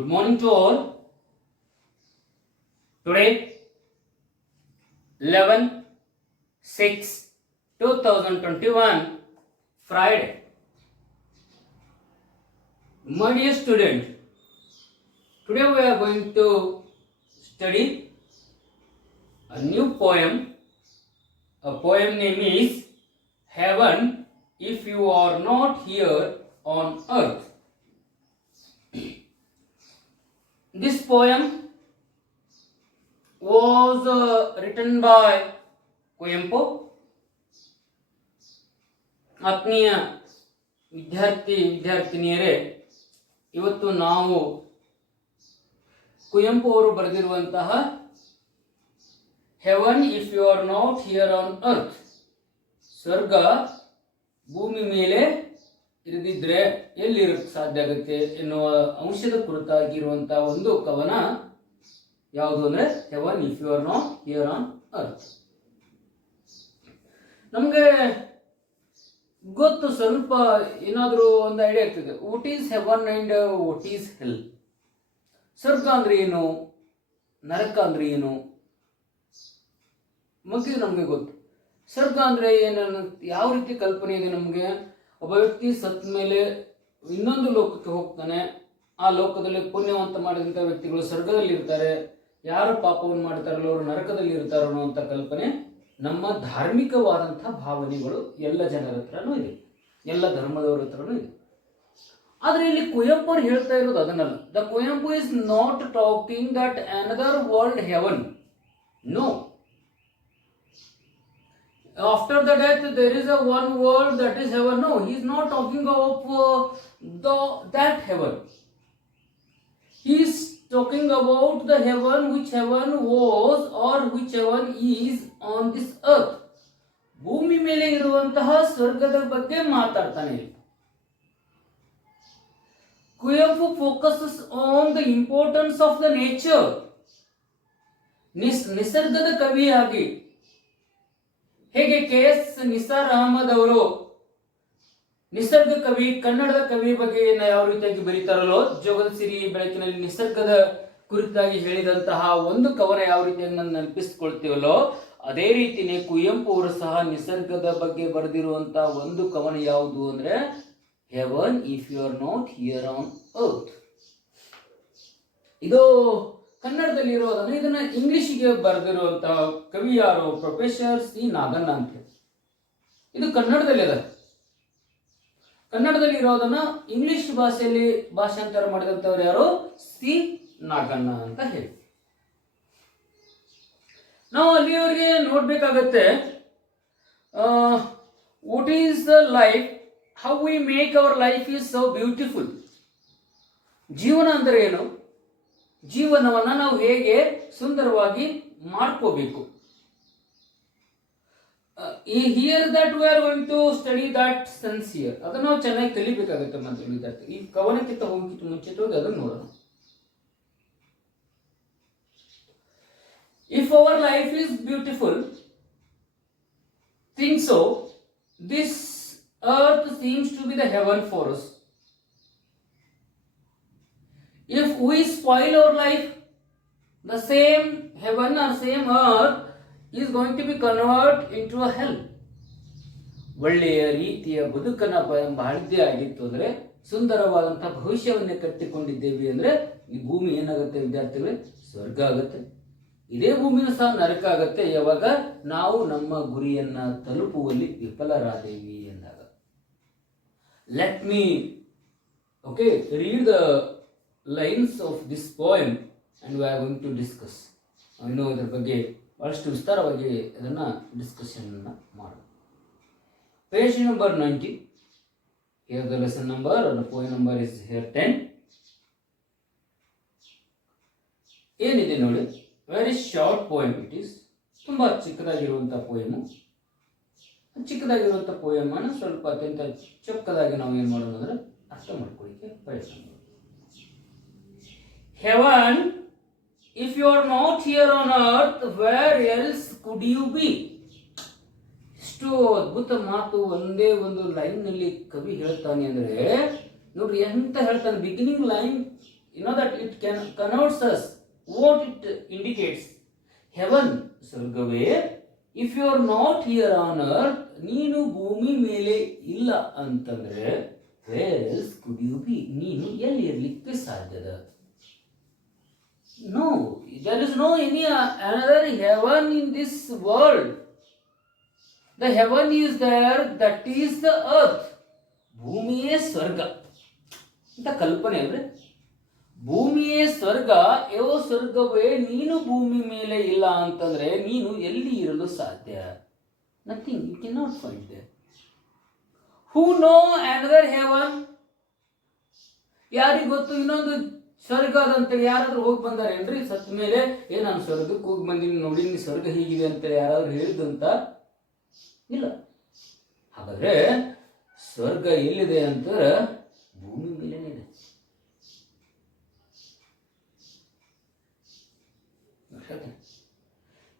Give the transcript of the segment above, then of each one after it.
Good morning to all. Today, 11/6/2021, Friday. My dear student, today we are going to study a new poem. A poem name is Heaven If You Are Not Here on Earth. This poem was written by Kuvempu. ಆತ್ಮೀಯ ವಿದ್ಯಾರ್ಥಿನಿಯರೇ, ಇವತ್ತು ನಾವು ಕುವೆಂಪು ಅವರು ಬರೆದಿರುವಂತಹ heaven if you are not here on earth, ಸ್ವರ್ಗ ಭೂಮಿ ಮೇಲೆ ಇರದಿದ್ರೆ ಎಲ್ಲಿರಕ್ಕೆ ಸಾಧ್ಯ ಆಗುತ್ತೆ ಎನ್ನುವ ಅಂಶದ ಕುರಿತಾಗಿರುವಂತಹ ಒಂದು ಕವನ ಯಾವುದು ಅಂದ್ರೆ heaven if you are not here on earth. ನಮಗೆ ಗೊತ್ತು, ಸ್ವಲ್ಪ ಏನಾದರೂ ಒಂದು ಐಡಿಯಾ ಆಗ್ತದೆ. What is heaven and what is hell? ಸ್ವರ್ಗ ಅಂದ್ರೆ ಏನು, ನರಕ ಅಂದ್ರೆ ಏನು ಬಗ್ಗೆ ನಮಗೆ ಗೊತ್ತು. ಸ್ವರ್ಗ ಅಂದ್ರೆ ಏನು, ಯಾವ ರೀತಿ ಕಲ್ಪನೆ ಇದೆ ನಮಗೆ? ಒಬ್ಬ ವ್ಯಕ್ತಿ ಸತ್ತ ಮೇಲೆ ಇನ್ನೊಂದು ಲೋಕಕ್ಕೆ ಹೋಗ್ತಾನೆ. ಆ ಲೋಕದಲ್ಲಿ ಪುಣ್ಯವಂತ ಮಾಡಿದಂಥ ವ್ಯಕ್ತಿಗಳು ಸ್ವರ್ಗದಲ್ಲಿ ಇರ್ತಾರೆ, ಯಾರು ಪಾಪವನ್ನು ಮಾಡ್ತಾರಲ್ಲ ಅವರು ನರಕದಲ್ಲಿ ಇರ್ತಾರೋ ಅನ್ನುವಂಥ ಕಲ್ಪನೆ ನಮ್ಮ ಧಾರ್ಮಿಕವಾದಂತಹ ಭಾವನೆಗಳು ಎಲ್ಲ ಜನರ ಹತ್ರನೂ ಇದೆ, ಎಲ್ಲ ಧರ್ಮದವರ ಹತ್ರನೂ ಇದೆ. ಆದ್ರೆ ಇಲ್ಲಿ ಕುವೆಂಪು ಅವರು ಹೇಳ್ತಾ ಇರೋದು ಅದನ್ನಲ್ಲ. The Kuvempu is not talking that another world heaven. No, after the death there is a one world that is heaven. No, he is not talking of that heaven. He is talking about the heaven which heaven was or which heaven is on this earth. ಭೂಮಿ ಮೇಲೆ ಇರುವಂತಹ ಸ್ವರ್ಗದ ಬಗ್ಗೆ ಮಾತಾಡ್ತಾನೆ. Kuvempu focuses on the importance of the nature. ನಿಸರ್ಗದ ಕವಿಯಾಗಿ ಹೇಗೆ KS Nisar Ahmed ಅವರು ನಿಸರ್ಗ ಕವಿ, ಕನ್ನಡದ ಕವಿ ಬಗ್ಗೆ ಯಾವ ರೀತಿಯಾಗಿ ಬರೀತಾರಲ್ಲೋ, ಜೋಗದ ಸಿರಿ ಬೆಳಕಿನಲ್ಲಿ ನಿಸರ್ಗದ ಕುರಿತಾಗಿ ಹೇಳಿದಂತಹ ಒಂದು ಕವನ ಯಾವ ರೀತಿಯಾಗಿ ನಾವು ನೆನಪಿಸ್ಕೊಳ್ತೀವಲ್ಲೋ, ಅದೇ ರೀತಿನೇ ಕುವೆಂಪು ಅವರು ಸಹ ನಿಸರ್ಗದ ಬಗ್ಗೆ ಬರೆದಿರುವಂತಹ ಒಂದು ಕವನ ಯಾವುದು ಅಂದ್ರೆ heaven if you are not here on earth. ಇದು ಕನ್ನಡದಲ್ಲಿ ಇರೋದನ್ನು, ಇದನ್ನ ಇಂಗ್ಲಿಷ್ಗೆ ಬರೆದಿರುವಂತಹ ಕವಿ ಯಾರು? ಪ್ರೊಫೆಸರ್ ಸಿ ನಾಗಣ್ಣ ಅಂತ. ಇದು ಕನ್ನಡದಲ್ಲಿ ಅದ. ಕನ್ನಡದಲ್ಲಿ ಇರೋದನ್ನ ಇಂಗ್ಲಿಷ್ ಭಾಷೆಯಲ್ಲಿ ಭಾಷಾಂತರ ಮಾಡಿದಂಥವ್ರು ಯಾರು? ಸಿ ನಾಗಣ್ಣ ಅಂತ ಹೇಳಿ. ನಾವು ಅಲ್ಲಿಯವರೆಗೆ ನೋಡ್ಬೇಕಾಗತ್ತೆ, what is the life, how we make our life is so beautiful. ಜೀವನ ಅಂದ್ರೆ ಏನು, ಜೀವನವನ್ನ ನಾವು ಹೇಗೆ ಸುಂದರವಾಗಿ ಮಾಡ್ಕೋಬೇಕು. Here that we are going to study that sense here. ಅದನ್ನ ನಾವು ಚೆನ್ನಾಗಿ ಕಲಿಬೇಕಾಗುತ್ತೆ ಮಾತ್ರ ವಿದ್ಯಾರ್ಥಿ. ಈ ಕವನಕ್ಕಿಂತ ಹೋಗಿತ್ತು ಮುಂಚಿತವಾಗಿ ಅದನ್ನು ನೋಡೋಣ. If hour life is beautiful, think so, this earth seems to be the heaven for us. If we spoil our life, the same heaven or same earth is going to be converted into a hell. ಒಳ್ಳೆಯ ರೀತಿಯ ಬದುಕನ್ನ ಬಾಳ್ದೆ ಆಗಿತ್ತು ಅಂದ್ರೆ, ಸುಂದರವಾದಂತಹ ಭವಿಷ್ಯವನ್ನೇ ಕಟ್ಟಿಕೊಂಡಿದ್ದೇವೆ ಅಂದ್ರೆ ಈ ಭೂಮಿ ಏನಾಗುತ್ತೆ ವಿದ್ಯಾರ್ಥಿಗಳೇ? ಸ್ವರ್ಗ ಆಗುತ್ತೆ. ಇದೇ ಭೂಮಿಯೂ ಸಹ ನರಕ ಆಗುತ್ತೆ ಯಾವಾಗ ನಾವು ನಮ್ಮ ಗುರಿಯನ್ನ ತಲುಪುವಲ್ಲಿ ವಿಫಲರಾದೇವಿ ಎಂದಾಗ. Let me read the lines of this poem and we are going to discuss. ಇನ್ನು ಇದರ ಬಗ್ಗೆ ಬಹಳಷ್ಟು ವಿಸ್ತಾರವಾಗಿ ಅದನ್ನ ಡಿಸ್ಕಷನ್ ಮಾಡೋಣ. Page number 90. Here the lesson number or the poem number is here 10. ಏನಿದೆ ನೋಡಿ, very short poem it is. ತುಂಬಾ ಚಿಕ್ಕದಾಗಿರುವಂತಹ ಪೋಯಮು. ಚಿಕ್ಕದಾಗಿರುವಂತಹ ಪೋಯಮ್ ಅನ್ನು ಸ್ವಲ್ಪ ಅತ್ಯಂತ ಚೊಕ್ಕದಾಗಿ ನಾವು ಏನ್ ಮಾಡೋಣ ಅಂದ್ರೆ ಅರ್ಥ ಮಾಡ್ಕೊಳ್ಳಿಕ್ಕೆ ಪ್ರಯತ್ನ ಮಾಡೋಣ. Heaven, if you are not here on earth, where else could you be? ಇಷ್ಟು ಅದ್ಭುತ ಮಾತು ಒಂದೇ ಒಂದು ಲೈನ್ ನಲ್ಲಿ ಕವಿ ಹೇಳ್ತಾನೆ ಅಂದ್ರೆ ನೋಡ್ರಿ ಎಂತ ಹೇಳ್ತಾನೆ. Beginning line you know that it can connotes us what it indicates. Heaven, ಸ್ವರ್ಗವೇ, if you are not here on earth, ನೀನು ಭೂಮಿ ಮೇಲೆ ಇಲ್ಲ ಅಂತಂದ್ರೆ where else could you be? ನೀನು ಎಲ್ಲಿ ಇರಲಿಕ್ಕೆ ಸಾಧ್ಯದ? No, there is no any another heaven in this world. The heaven is there, that is the earth. ಭೂಮಿಯೇ ಸ್ವರ್ಗ ಅಂತ ಕಲ್ಪನೆ ಅಂದ್ರೆ, ಭೂಮಿಯೇ ಸ್ವರ್ಗ, ಯೋ ಸ್ವರ್ಗವೇ ನೀನು ಭೂಮಿ ಮೇಲೆ ಇಲ್ಲ ಅಂತಂದ್ರೆ ನೀನು ಎಲ್ಲಿ ಇರಲು ಸಾಧ್ಯ? Nothing, you can not find there. Who know another heaven? ಯಾರಿಗೆ ಗೊತ್ತು ಇನ್ನೊಂದು ಸ್ವರ್ಗ ಅದಂತೇಳಿ? ಯಾರಾದ್ರೂ ಹೋಗಿ ಬಂದಾರೆ ಏನ್ರಿ ಸತ್ ಮೇಲೆ? ನಾನು ಸ್ವರ್ಗಕ್ಕೆ ಹೋಗಿ ಬಂದಿನಿ ನೋಡಿ, ಸ್ವರ್ಗ ಹೀಗಿದೆ ಅಂತೇಳಿ ಯಾರಾದ್ರೂ ಹೇಳಿದಂತ ಇಲ್ಲ. ಹಾಗಾದ್ರೆ ಸ್ವರ್ಗ ಎಲ್ಲಿದೆ ಅಂತ ಭೂಮಿ ಮೇಲೇನೆ ಇದೆ.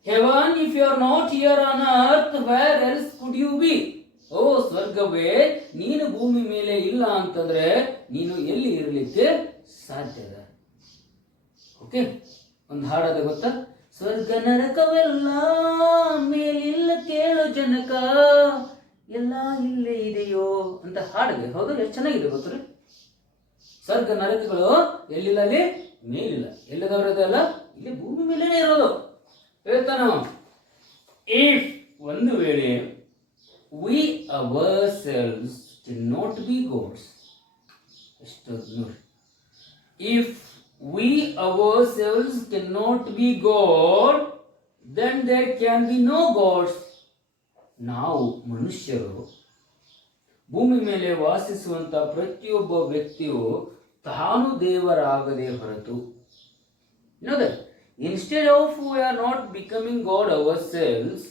Heaven, if you are not here on earth, where else could you be? ಓ ಸ್ವರ್ಗವೇ, ನೀನು ಭೂಮಿ ಮೇಲೆ ಇಲ್ಲ ಅಂತಂದ್ರೆ ನೀನು ಎಲ್ಲಿ ಇರಲಿಕ್ಕೆ ಸಾಧ್ಯದ? ಓಕೆ, ಒಂದು ಹಾಡದ ಗೊತ್ತಾ? ಸ್ವರ್ಗ ನರಕವೆಲ್ಲ ಮೇಲಿಲ್ಲ ಕೇಳೋ ಜನಕ, ಎಲ್ಲ ಇಲ್ಲೇ ಇದೆಯೋ ಅಂತ ಹಾಡಿದೆ. ಹೌದು, ಎಷ್ಟು ಚೆನ್ನಾಗಿದೆ ಗೊತ್ತ್ರಿ? ಸ್ವರ್ಗ ನರಕಗಳು ಎಲ್ಲಿಲ್ಲ, ಅಲ್ಲಿ ಮೇಲಿಲ್ಲ. ಎಲ್ಲದವರದಲ್ಲ, ಇಲ್ಲಿ ಭೂಮಿ ಮೇಲೇನೆ ಇರೋದು. ಹೇಳ್ತಾನ, ಇಫ್ ಒಂದು ವೇಳೆ we ourselves cannot be gods. ಎಷ್ಟು ನೋಡಿ, if we ourselves cannot be God, then there can be no gods. ನಾವು ಮನುಷ್ಯರು ಭೂಮಿ ಮೇಲೆ ವಾಸಿಸುವಂತ ಪ್ರತಿಯೊಬ್ಬ ವ್ಯಕ್ತಿಯು ತಾನು ದೇವರಾಗದೆ ಹೊರತು, know that instead of we are not becoming God ourselves,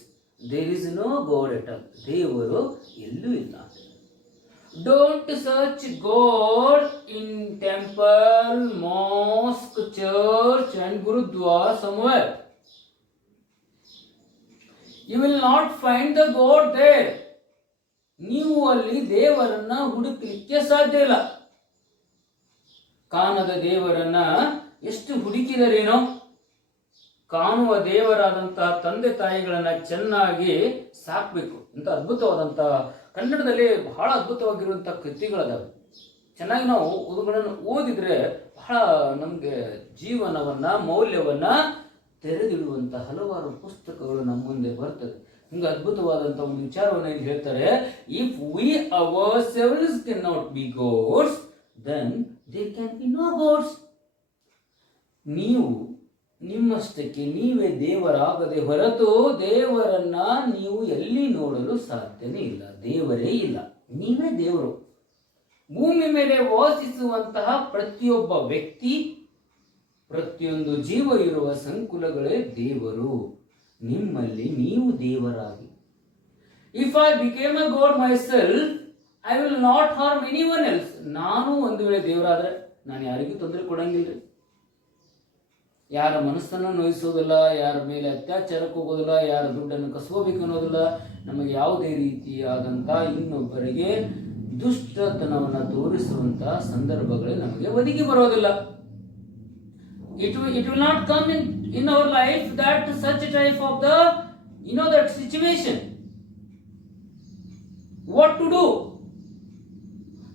there is no God at all. ದೇವರು ಎಲ್ಲೂ ಇಲ್ಲ. Don't search God in temple, mosque, church and gurudwara somewhere. You will not find the God there. ನೀವು ಅಲ್ಲಿ ದೇವರನ್ನ ಹುಡುಕಲಿಕ್ಕೆ ಸಾಧ್ಯ ಇಲ್ಲ. ಕಾಣದ ದೇವರನ್ನ ಎಷ್ಟು ಹುಡುಕಿದರೇನೋ, ಕಾಣುವ ದೇವರಾದಂತಹ ತಂದೆ ತಾಯಿಗಳನ್ನ ಚೆನ್ನಾಗಿ ಸಾಕ್ಬೇಕು ಅಂತ ಅದ್ಭುತವಾದಂತಹ ಕನ್ನಡದಲ್ಲಿ ಬಹಳ ಅದ್ಭುತವಾಗಿರುವಂತಹ ಕೃತಿಗಳದಾವೆ. ಚೆನ್ನಾಗಿ ನಾವು ಅವುಗಳನ್ನು ಓದಿದ್ರೆ ಬಹಳ ನಮಗೆ ಜೀವನವನ್ನ, ಮೌಲ್ಯವನ್ನ ತೆರೆದಿಡುವಂತ ಹಲವಾರು ಪುಸ್ತಕಗಳು ನಮ್ಮ ಮುಂದೆ ಬರ್ತದೆ. ಹಿಂಗೆ ಅದ್ಭುತವಾದಂತಹ ಒಂದು ವಿಚಾರವನ್ನು ಇಲ್ಲಿ ಹೇಳ್ತಾರೆ. If we ourselves cannot be gods, then there can be no gods. ನೀವು ನಿಮ್ಮಷ್ಟಕ್ಕೆ ನೀವೇ ದೇವರಾಗದೆ ಹೊರತು ದೇವರನ್ನ ನೀವು ಎಲ್ಲಿ ನೋಡಲು ಸಾಧ್ಯನೇ ಇಲ್ಲ. ದೇವರೇ ಇಲ್ಲ, ನೀವೇ ದೇವರು. ಭೂಮಿ ಮೇಲೆ ವಾಸಿಸುವಂತಹ ಪ್ರತಿಯೊಬ್ಬ ವ್ಯಕ್ತಿ, ಪ್ರತಿಯೊಂದು ಜೀವ ಇರುವ ಸಂಕುಲಗಳೇ ದೇವರು. ನಿಮ್ಮಲ್ಲಿ ನೀವು ದೇವರಾಗಿ. If I became a god myself, I will not harm anyone else. ನಾನು ಒಂದು ವೇಳೆ ದೇವರಾದ್ರೆ ನಾನು ಯಾರಿಗೂ ತೊಂದರೆ ಕೊಡಂಗಿಲ್ಲ, ಯಾರ ಮನಸ್ಸನ್ನು ನೋಯಿಸೋದಿಲ್ಲ, ಯಾರ ಮೇಲೆ ಅತ್ಯಾಚಾರಕ್ಕೆ ಹೋಗೋದಿಲ್ಲ, ಯಾರ ದುಡ್ಡನ್ನು ಕಸ್ಕೋಬೇಕು ಅನ್ನೋದಿಲ್ಲ. ನಮಗೆ ಯಾವುದೇ ರೀತಿಯಾದಂಥ ಇನ್ನೊಬ್ಬರಿಗೆ ದುಷ್ಟತನವನ್ನು ತೋರಿಸುವಂತಹ ಸಂದರ್ಭಗಳೇ ನಮಗೆ ಒದಗಿ ಬರೋದಿಲ್ಲ. It will not come in our life that such type of the that situation. What to do?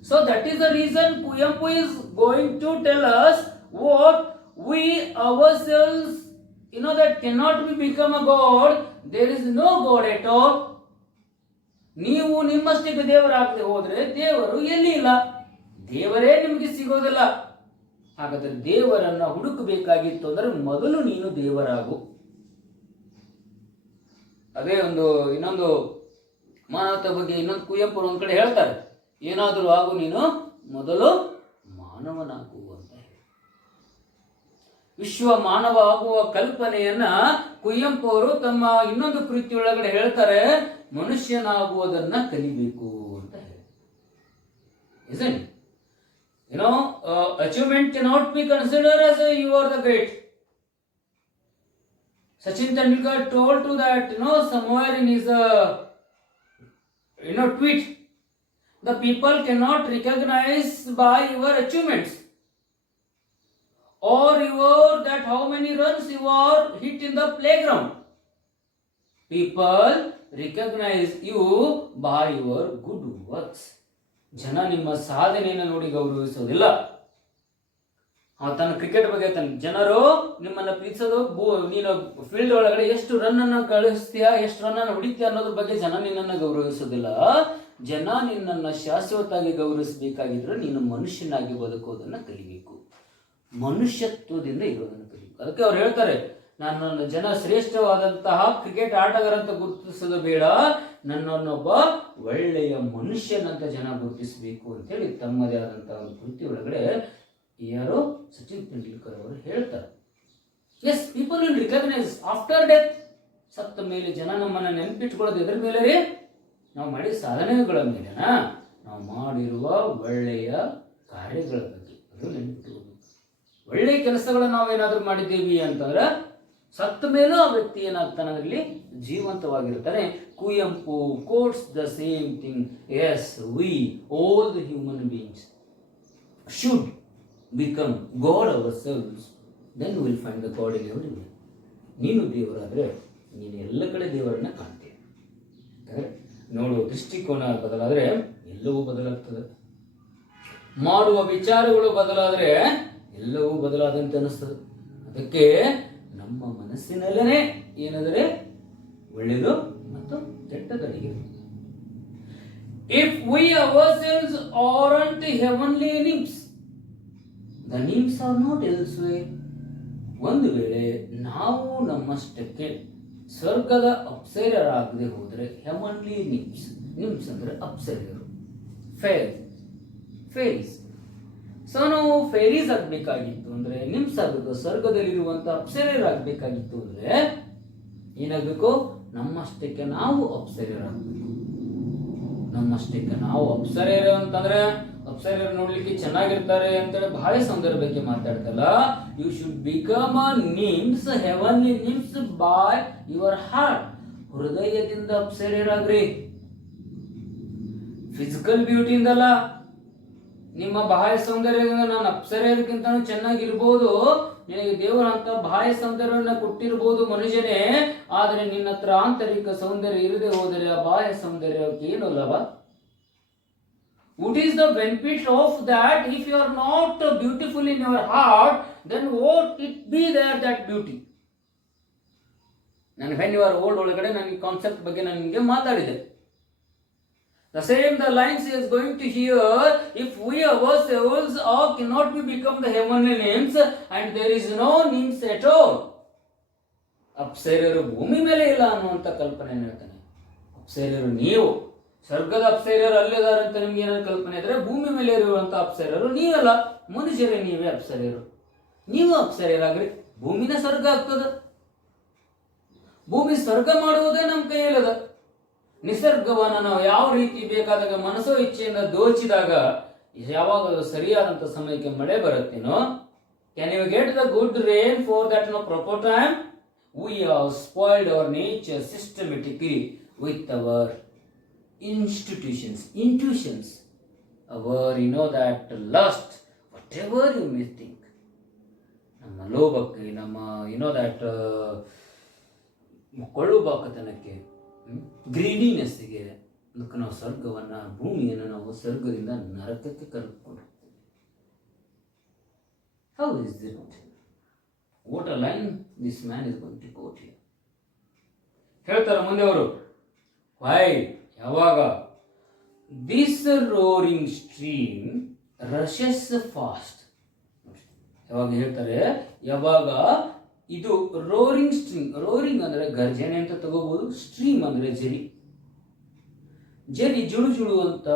So that is the reason Kuyampu is going to tell us what we ourselves that cannot be become a god. There is no God at all. ನೀವು ನಿಮ್ಮಷ್ಟಕ್ಕೆ ದೇವರಾಗದೆ ಹೋದ್ರೆ ದೇವರು ಎಲ್ಲಿ ಇಲ್ಲ, ದೇವರೇ ನಿಮಗೆ ಸಿಗೋದಿಲ್ಲ. ಹಾಗಾದ್ರೆ ದೇವರನ್ನ ಹುಡುಕಬೇಕಾಗಿತ್ತು ಅಂದ್ರೆ ಮೊದಲು ನೀನು ದೇವರಾಗು. ಅದೇ ಇನ್ನೊಂದು ಮಾನವತೆ ಬಗ್ಗೆ ಇನ್ನೊಂದು ಕುವೆಂಪು ಒಂದ್ ಕಡೆ ಹೇಳ್ತಾರೆ, ಏನಾದರೂ ಆಗು ನೀನು ಮೊದಲು ಮಾನವನಾಗು ಅಂತ ಹೇಳಿ. ವಿಶ್ವ ಮಾನವ ಆಗುವ ಕಲ್ಪನೆಯನ್ನ ಕುವೆಂಪು ಅವರು ತಮ್ಮ ಇನ್ನೊಂದು ಕೃತಿಯೊಳಗಡೆ ಹೇಳ್ತಾರೆ, ಮನುಷ್ಯನಾಗುವುದನ್ನ ಕಲಿಬೇಕು ಅಂತ ಹೇಳಿ. Isn't it? Achievement cannot be considered as you are the great. Sachin Tendulkar told to that, somewhere in his tweet, the people cannot recognize by your achievements. or your that how many runs you are hit in the playground. People recognize you by your good works. ಜನ ನಿಮ್ಮ ಸಾಧನೆಯನ್ನು ನೋಡಿ ಗೌರವಿಸೋದಿಲ್ಲ. ತನ್ನ cricket ಬಗ್ಗೆ ಜನರು ನಿಮ್ಮನ್ನ ಪ್ರೀತಿಸೋದು ನೀನು field ಒಳಗಡೆ ಎಷ್ಟು ರನ್ ಅನ್ನು ಗಳಿಸ್ತೀಯಾ, ಎಷ್ಟು ರನ್ ಅನ್ನು ಹೊಡಿತೀಯ ಅನ್ನೋದ್ರ ಬಗ್ಗೆ ಜನ ನಿನ್ನನ್ನು ಗೌರವಿಸೋದಿಲ್ಲ. ಜನ ನಿನ್ನನ್ನು ಶಾಶ್ವತವಾಗಿ ಗೌರವಿಸಬೇಕಾಗಿದ್ರೆ ನೀನು ಮನುಷ್ಯನಾಗಿ ಬದುಕೋದನ್ನ ಕಲಿಬೇಕು, ಮನುಷ್ಯತ್ವದಿಂದ ಇರೋದನ್ನು ಕಲಿಬೇಕು. ಅದಕ್ಕೆ ಅವ್ರು ಹೇಳ್ತಾರೆ, ನನ್ನನ್ನು ಜನ ಶ್ರೇಷ್ಠವಾದಂತಹ ಕ್ರಿಕೆಟ್ ಆಟಗಾರ ಅಂತ ಗುರುತಿಸೋದು ಬೇಡ, ನನ್ನನ್ನೊಬ್ಬ ಒಳ್ಳೆಯ ಮನುಷ್ಯನಂತ ಜನ ಗುರುತಿಸಬೇಕು ಅಂತೇಳಿ ತಮ್ಮದೇ ಆದಂತಹ ಒಂದು ಕೃತಿ ಒಳಗಡೆ ಯಾರೋ ಸಚಿನ್ ತೆಂಡೂಲ್ಕರ್ ಅವರು ಹೇಳ್ತಾರೆ. Yes, people will recognise after death. ಸತ್ತ ಮೇಲೆ ಜನ ನಮ್ಮನ್ನ ನೆನಪಿಟ್ಕೊಳ್ಳೋದು ಎದ್ರ ಮೇಲೆ ರೀ? ನಾವು ಮಾಡಿದ ಸಾಧನೆಗಳ ಮೇಲೆನಾ? ನಾವು ಮಾಡಿರುವ ಒಳ್ಳೆಯ ಕಾರ್ಯಗಳ ಬಗ್ಗೆ ಅದು ನೆನಪಿಟ್ಕೋಬೇಕು. ಒಳ್ಳೆಯ ಕೆಲಸಗಳನ್ನು ನಾವೇನಾದ್ರೂ ಮಾಡಿದ್ದೀವಿ ಅಂತಂದ್ರೆ ಸತ್ತ ಮೇಲೂ ಆ ವ್ಯಕ್ತಿ ಏನಾಗ್ತಾನೆ, ಅದರಲ್ಲಿ ಜೀವಂತವಾಗಿರ್ತಾನೆ. Kuvempu quotes the same thing. Yes, we all the human beings should become God ourselves, then we will find the God in everywhere. ನೀನು ದೇವರಾದರೆ ನೀನು ಎಲ್ಲ ಕಡೆ ದೇವರನ್ನ ಕಾಣ್ತೀಯ. ನೋಡುವ ದೃಷ್ಟಿಕೋನ ಬದಲಾದರೆ ಎಲ್ಲವೂ ಬದಲಾಗ್ತದೆ. ಮಾಡುವ ವಿಚಾರಗಳು ಬದಲಾದರೆ ಎಲ್ಲವೂ ಬದಲಾದಂತೆ ಅನಿಸ್ತದೆ. ಅದಕ್ಕೆ ನಮ್ಮ ಮನಸ್ಸಿನಲ್ಲೇ ಏನಾದರೆ ಒಳ್ಳೆಯದು ಮತ್ತು ಕೆಟ್ಟದಡಿಗಿರುತ್ತದೆ. If we ourselves aren't heavenly nymphs, the nymphs are not elsewhere. ಒಂದು ವೇಳೆ ನಾವು ನಮ್ಮಷ್ಟಕ್ಕೆ ಸ್ವರ್ಗದ ಅಪ್ಸರೆಯರಾಗದೆ ಹೋದರೆ, ಹೆವನ್ಲಿ ನಿಮ್ಸ್, ನಿಮ್ಸ್ ಅಂದ್ರೆ ಅಪ್ಸರೆಯರು, ಫೇರೀಸ್. ಸೊ ನಾವು ಫೇರೀಸ್ ಆಗಬೇಕಾಗಿತ್ತು ಅಂದ್ರೆ, ನಿಮ್ಸ್ ಆಗಬೇಕು, ಸ್ವರ್ಗದಲ್ಲಿರುವಂತ ಅಪ್ಸರೆಯರಾಗಬೇಕಾಗಿತ್ತು ಅಂದ್ರೆ ಏನಾಗಬೇಕು? ನಮ್ಮಷ್ಟಕ್ಕೆ ನಾವು ಅಪ್ಸರೆಯರಾಗಬೇಕು. ನಮ್ಮಷ್ಟಕ್ಕೆ ನಾವು ಅಪ್ಸರೆಯರು ಅಂತಂದ್ರೆ ಅಪ್ಸರೆಯರು ನೋಡ್ಲಿಕ್ಕೆ ಚೆನ್ನಾಗಿರ್ತಾರೆ ಅಂತೇಳಿ ಬಹಳ ಸೌಂದರ್ಯ ಬಗ್ಗೆ ಮಾತಾಡ್ತಲ್ಲ. You should become a nymphs, heavenly nymphs by your heart. ಹೃದಯದಿಂದ ಅಪ್ಸರೆಯರಾಗ್ರಿ, ಫಿಸಿಕಲ್ ಬ್ಯೂಟಿಯಿಂದಲ್ಲ. ನಿಮ್ಮ ಬಾಹ್ಯ ಸೌಂದರ್ಯದಿಂದ ನಾನು ಅಪ್ಸರೆಯರಿಗಿಂತ ಚೆನ್ನಾಗಿರ್ಬೋದು, ನಿನಗೆ ದೇವರಂತ ಬಾಹ್ಯ ಸೌಂದರ್ಯವನ್ನು ಕೊಟ್ಟಿರ್ಬೋದು ಮನುಷ್ಯನೇ, ಆದರೆ ನಿನ್ನ ಹತ್ರ ಆಂತರಿಕ ಸೌಂದರ್ಯ ಇರದೆ ಹೋದರೆ ಆ ಬಾಹ್ಯ ಸೌಂದರ್ಯಕ್ಕೆ ಏನು ಲಾಭ? What is the benefit of that if you are not beautiful in your heart? Then what it be there that beauty? ನಾನು when you are old ಒಳಗಡೆ ನಾನು ಈ ಕಾನ್ಸೆಪ್ಟ್ ಬಗ್ಗೆ ನಾನು ನಿಮಗೆ ಮಾತಾಡಿದೆ. The same the lines is going to hear, if we ourselves all cannot be become the heavenly names and there is no names at all. ಅಪ್ಸರೆಯರು ಭೂಮಿ ಮೇಲೆ ಇಲ್ಲ ಅನ್ನುವಂಥ ಕಲ್ಪನೆ ಹೇಳ್ತಾನೆ. ಅಪ್ಸರೆಯರು ನೀವು, ಸ್ವರ್ಗದ ಅಪ್ಸರೆಯರು ಅಲ್ಲಿದ್ದಾರೆ ಅಂತ ನಿಮ್ಗೆ ಏನಾದ್ರು ಕಲ್ಪನೆ ಇದ್ರೆ, ಭೂಮಿ ಮೇಲೆ ಇರುವಂತ ಅಪ್ಸರೆಯರು ನೀವಲ್ಲ, ಮನುಷ್ಯರೇ ನೀವೇ ಅಪ್ಸರೆಯರು. ನೀವು ಅಪ್ಸರೆಯರಾಗ್ರಿ, ಭೂಮಿನ ಸ್ವರ್ಗ ಆಗ್ತದ. ಭೂಮಿ ಸ್ವರ್ಗ ಮಾಡುವುದೇ ನಮ್ಮ ಕೈಯಲ್ಲದ. ನಿಸರ್ಗವನ್ನ ನಾವು ಯಾವ ರೀತಿ ಬೇಕಾದಾಗ ಮನಸ್ಸೋ ಇಚ್ಛೆಯಿಂದ ದೋಚಿದಾಗ ಯಾವಾಗ ಸರಿಯಾದಂತ ಸಮಯಕ್ಕೆ ಮಳೆ ಬರುತ್ತೇನೋ, can you get the good rain for that no proper time? We have spoiled our nature systematically with our institutions, intuitions, our that lust, whatever you may think. ನಮ್ಮ ಲೋಭಕ್ಕೆ, ನಮ್ಮ that ಕೊಳ್ಳುಬಾಕತನಕ್ಕೆ, ಗ್ರೀಡಿನೆಸ್ಗೆ ಅದಕ್ಕೆ ನಾವು ಸ್ವರ್ಗವನ್ನ, ಭೂಮಿಯನ್ನು ನಾವು ಸ್ವರ್ಗದಿಂದ ನರಕಕ್ಕೆ ಕರೆದುಕೊಂಡು. How is it? What a line this man is going to quote here. ಹೇಳ್ತಾರೆ ಮುಂದೆ ಅವರು, why? ಯಾವಾಗ this roaring stream rushes fast. ಯಾವಾಗ ಹೇಳ್ತಾರೆ, ಯಾವಾಗ ಇದು ರೋರಿಂಗ್ ಸ್ಟ್ರೀಮ್, ರೋರಿಂಗ್ ಅಂದ್ರೆ ಗರ್ಜನೆ ಅಂತ ತಗೋಬಹುದು, ಸ್ಟ್ರೀಮ್ ಅಂದ್ರೆ ಜರಿ. ಜರಿ ಜುಳು ಜುಳು ಅಂತ,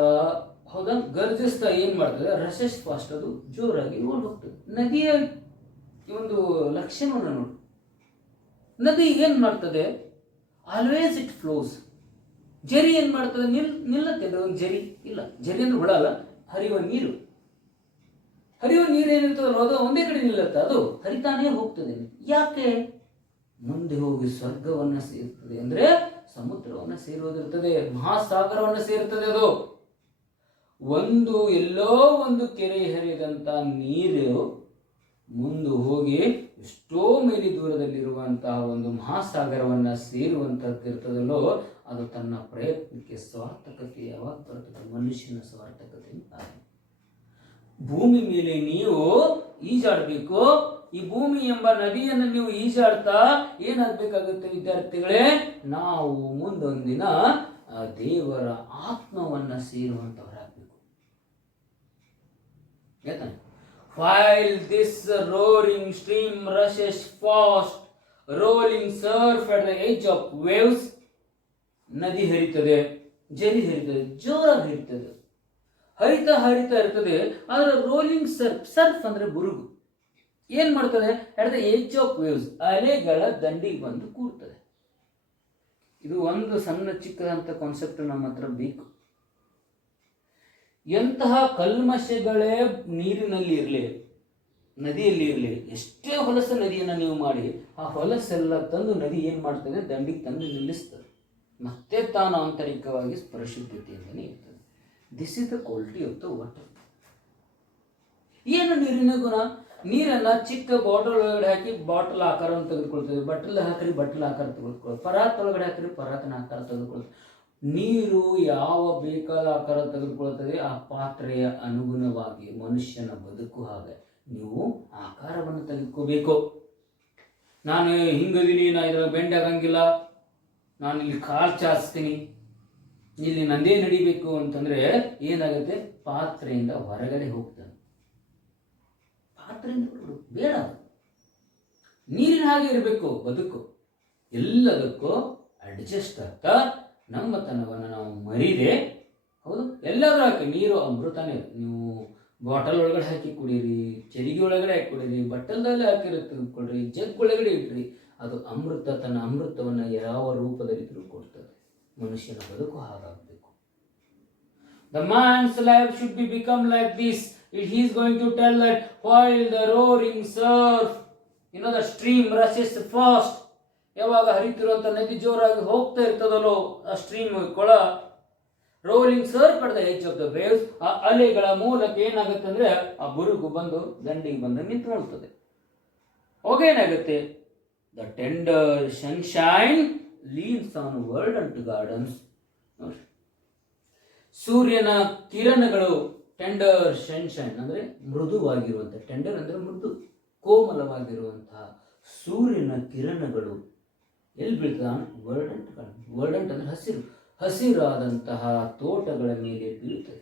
ಹೌದಾ, ಗರ್ಜಿಸ್ತಾ ಏನ್ ಮಾಡ್ತದೆ, ರಶಸ್ ಫಾಸ್ಟ್, ಅದು ಜೋರಾಗಿ ಓಡ್ ಹೋಗ್ತದೆ. ನದಿಯ ಒಂದು ಲಕ್ಷಣವನ್ನು ನೋಡಿ, ನದಿ ಏನ್ ಮಾಡ್ತದೆ, ಆಲ್ವೇಸ್ ಇಟ್ ಫ್ಲೋಸ್. ಜರಿ ಏನ್ ಮಾಡ್ತದೆ, ನಿಲ್ಲತ್ತೆ. ಒಂದು ಜರಿ ಇಲ್ಲ, ಜರಿ ಅಂದ್ರೆ ಹುಳ ಅಲ್ಲ, ಹರಿಯುವ ನೀರು. ಹರಿಯುವ ನೀರು ಏನಿರ್ತದಲ್ಲ ಅದು ಒಂದೇ ಕಡೆ ನಿಲ್ಲತ್ತೆ, ಅದು ಹರಿತಾನೇ ಹೋಗ್ತದೆ. ಯಾಕೆ? ಮುಂದೆ ಹೋಗಿ ಸ್ವರ್ಗವನ್ನ ಸೇರ್ತದೆ, ಅಂದ್ರೆ ಸಮುದ್ರವನ್ನ ಸೇರೋದಿರ್ತದೆ, ಮಹಾಸಾಗರವನ್ನ ಸೇರ್ತದೆ. ಅದು ಎಲ್ಲೋ ಒಂದು ಕೆರೆ ಹರಿದಂತ ನೀರು ಮುಂದೆ ಹೋಗಿ ಎಷ್ಟೋ ಮೈಲಿ ದೂರದಲ್ಲಿರುವಂತಹ ಒಂದು ಮಹಾಸಾಗರವನ್ನು ಸೇರುವಂತಹದ್ದಿರ್ತದಲ್ಲೋ ಅದು ತನ್ನ ಪ್ರಯತ್ನಕ್ಕೆ ಸಾರ್ಥಕತೆ ಯಾವಾಗ ಬರ್ತದೆ? ಮನುಷ್ಯನ ಸಾರ್ಥಕತೆ. ಭೂಮಿ ಮೇಲೆ ನೀವು ಈಜಾಡಬೇಕು. ಈ ಭೂಮಿ ಎಂಬ ನದಿಯನ್ನು ನೀವು ಈಜಾಡ್ತಾ ಏನಾಗಬೇಕಾಗುತ್ತೆ ವಿದ್ಯಾರ್ಥಿಗಳೇ? ನಾವು ಮುಂದೊಂದಿನ ದೇವರ ಆತ್ಮವನ್ನ ಸೇರುವಂತವರಾಗಬೇಕು. ಯಾಕಂದ್ರೆ while this roaring stream rushes fast, rolling surf at the edge of waves, ನದಿ ಹರಿತದೆ, ಜರಿ ಹರಿತದೆ, ಜೋರಾಗಿ ಹರಿತದೆ, ಹರಿತಾ ಹರಿತಾ ಇರ್ತದೆ. ಆದ್ರೆ ರೋಲಿಂಗ್ ಸರ್ಫ್ ಅಂದ್ರೆ ಬುರುಗು ಏನ್ ಮಾಡ್ತದೆ? At the edge of waves, ಅಲೆಗಳ ದಂಡಿಗೆ ಬಂದು ಕೂಡ್ತದೆ. ಇದು ಒಂದು ಸಣ್ಣ ಚಿಕ್ಕದಂತ ಕಾನ್ಸೆಪ್ಟ್ ನಮ್ಮ ಹತ್ರ ಬೇಕು. ಎಂತಹ ಕಲ್ಮಶಗಳೇ ನೀರಿನಲ್ಲಿ ಇರಲಿ, ನದಿಯಲ್ಲಿ ಇರಲಿ, ಎಷ್ಟೇ ಹೊಲಸ ನದಿಯನ್ನು ನೀವು ಮಾಡಿ ಆ ಹೊಲಸೆಲ್ಲ ತಂದು ನದಿ ಏನ್ ಮಾಡ್ತದೆ? ದಂಡಿಗೆ ತಂದು ನಿಲ್ಲಿಸ್ತದೆ. ಮತ್ತೆ ತಾನು ಆಂತರಿಕವಾಗಿ ಪರಿಶುದ್ಧತೆಯಿಂದಲೇ ಇರ್ತದೆ. This is the quality of the water. ಏನು ನೀರಿನ ಗುಣ? ನೀರನ್ನ ಚಿಕ್ಕ ಬಾಟಲ್ ಒಳಗಡೆ ಹಾಕಿ ಬಾಟಲ್ ಆಕಾರವನ್ನು ತೆಗೆದುಕೊಳ್ತದೆ, ಬಟ್ಟಲ್ ಹಾಕಿ ಬಟ್ಟಲ್ ಆಕಾರ ತೆಗೆದುಕೊಳ್ತದೆ, ಪರಾತ್ ಒಳಗಡೆ ಹಾಕಿ ಪರಾತನ ಆಕಾರ ತೆಗೆದುಕೊಳ್ತದೆ. ನೀರು ಯಾವ ಬೇಕಾದ ಆಕಾರ ತೆಗೆದುಕೊಳ್ತದೆ ಆ ಪಾತ್ರೆಯ ಅನುಗುಣವಾಗಿ. ಮನುಷ್ಯನ ಬದುಕು ಹಾಗೆ, ನೀವು ಆಕಾರವನ್ನು ತೆಗೆದುಕೋಬೇಕು. ನಾನು ಹಿಂಗದೀನಿ, ನಾ ಇದ್ರ ಬೆಂಡ್ ಆಗಂಗಿಲ್ಲ, ನಾನು ಇಲ್ಲಿ ಕಾಲು ಚಾಚ್ತೀನಿ, ಇಲ್ಲಿ ನಂದೇ ನಡಿಬೇಕು ಅಂತಂದ್ರೆ ಏನಾಗುತ್ತೆ? ಪಾತ್ರೆಯಿಂದ ಹೊರಗಡೆ ಹೋಗ್ತಾನೆ. ಪಾತ್ರೆಯಿಂದ ಬೇಡ. ನೀರಿನ ಹಾಗೆ ಇರಬೇಕು ಬದುಕು. ಎಲ್ಲದಕ್ಕೂ ಅಡ್ಜಸ್ಟ್ ಆಗ್ತಾ ನಮ್ಮತನವನ್ನು ನಾವು ಮರಿದೆ. ಹೌದು, ಎಲ್ಲರೂ ಹಾಕಿ. ನೀರು ಅಮೃತನೇ. ನೀವು ಬಾಟಲ್ ಒಳಗಡೆ ಹಾಕಿ ಕುಡೀರಿ, ಚೆರಿಗೆ ಒಳಗಡೆ ಹಾಕಿ ಕುಡೀರಿ, ಬಟ್ಟಲ್ದಲ್ಲಿ ಹಾಕಿರುತ್ತೆ ಕೊಡ್ರಿ, ಜಗ್ ಒಳಗಡೆ ಇಟ್ರಿ, ಅದು ಅಮೃತ ತನ್ನ ಅಮೃತವನ್ನು ಯಾವ ರೂಪದಲ್ಲಿದ್ರೂ ಕೊಡ್ತದೆ. ಮನುಷ್ಯನ ಬದುಕು ಹಾಗಾಗಬೇಕು. The man's life should be become like this. He is going to tell that while the roaring surf, the stream rushes fast. ಯಾವಾಗ ಹರಿತಿರುವಂತ ನದಿ ಜೋರಾಗಿ ಹೋಗ್ತಾ ಇರ್ತದಲ್ಲೋ ಆ ಸ್ಟ್ರೀಮ್ ಕೊಳ, rolling Surf at the edge of the waves, ಆ ಅಲೆಗಳ ಮೂಲಕ ಏನಾಗುತ್ತೆ ಅಂದ್ರೆ ಆ ಬುರುಗು ಬಂದು ದಂಡಿಗೆ ಬಂದು ನಿಂತ್ಕೊಳ್ತದೆ. ಹೋಗೇನಾಗುತ್ತೆ? The tender sunshine leans on verdant gardens. ಸೂರ್ಯನ ಕಿರಣಗಳು, ಟೆಂಡರ್ ಸನ್ಶೈನ್ ಅಂದ್ರೆ ಮೃದುವಾಗಿರುವಂತ, ಟೆಂಡರ್ ಅಂದ್ರೆ ಮೃದು, ಕೋಮಲವಾಗಿರುವಂತಹ ಸೂರ್ಯನ ಕಿರಣಗಳು ಎಲ್ಲಿ ಬೀಳ್ತದ? ವರ್ಡಂಟ್ ಗಾರ್ಡನ್. ವರ್ಡಂಟ್ ಅಂದ್ರೆ ಹಸಿರು, ಹಸಿರಾದಂತಹ ತೋಟಗಳ ಮೇಲೆ ಬೀಳ್ತದೆ.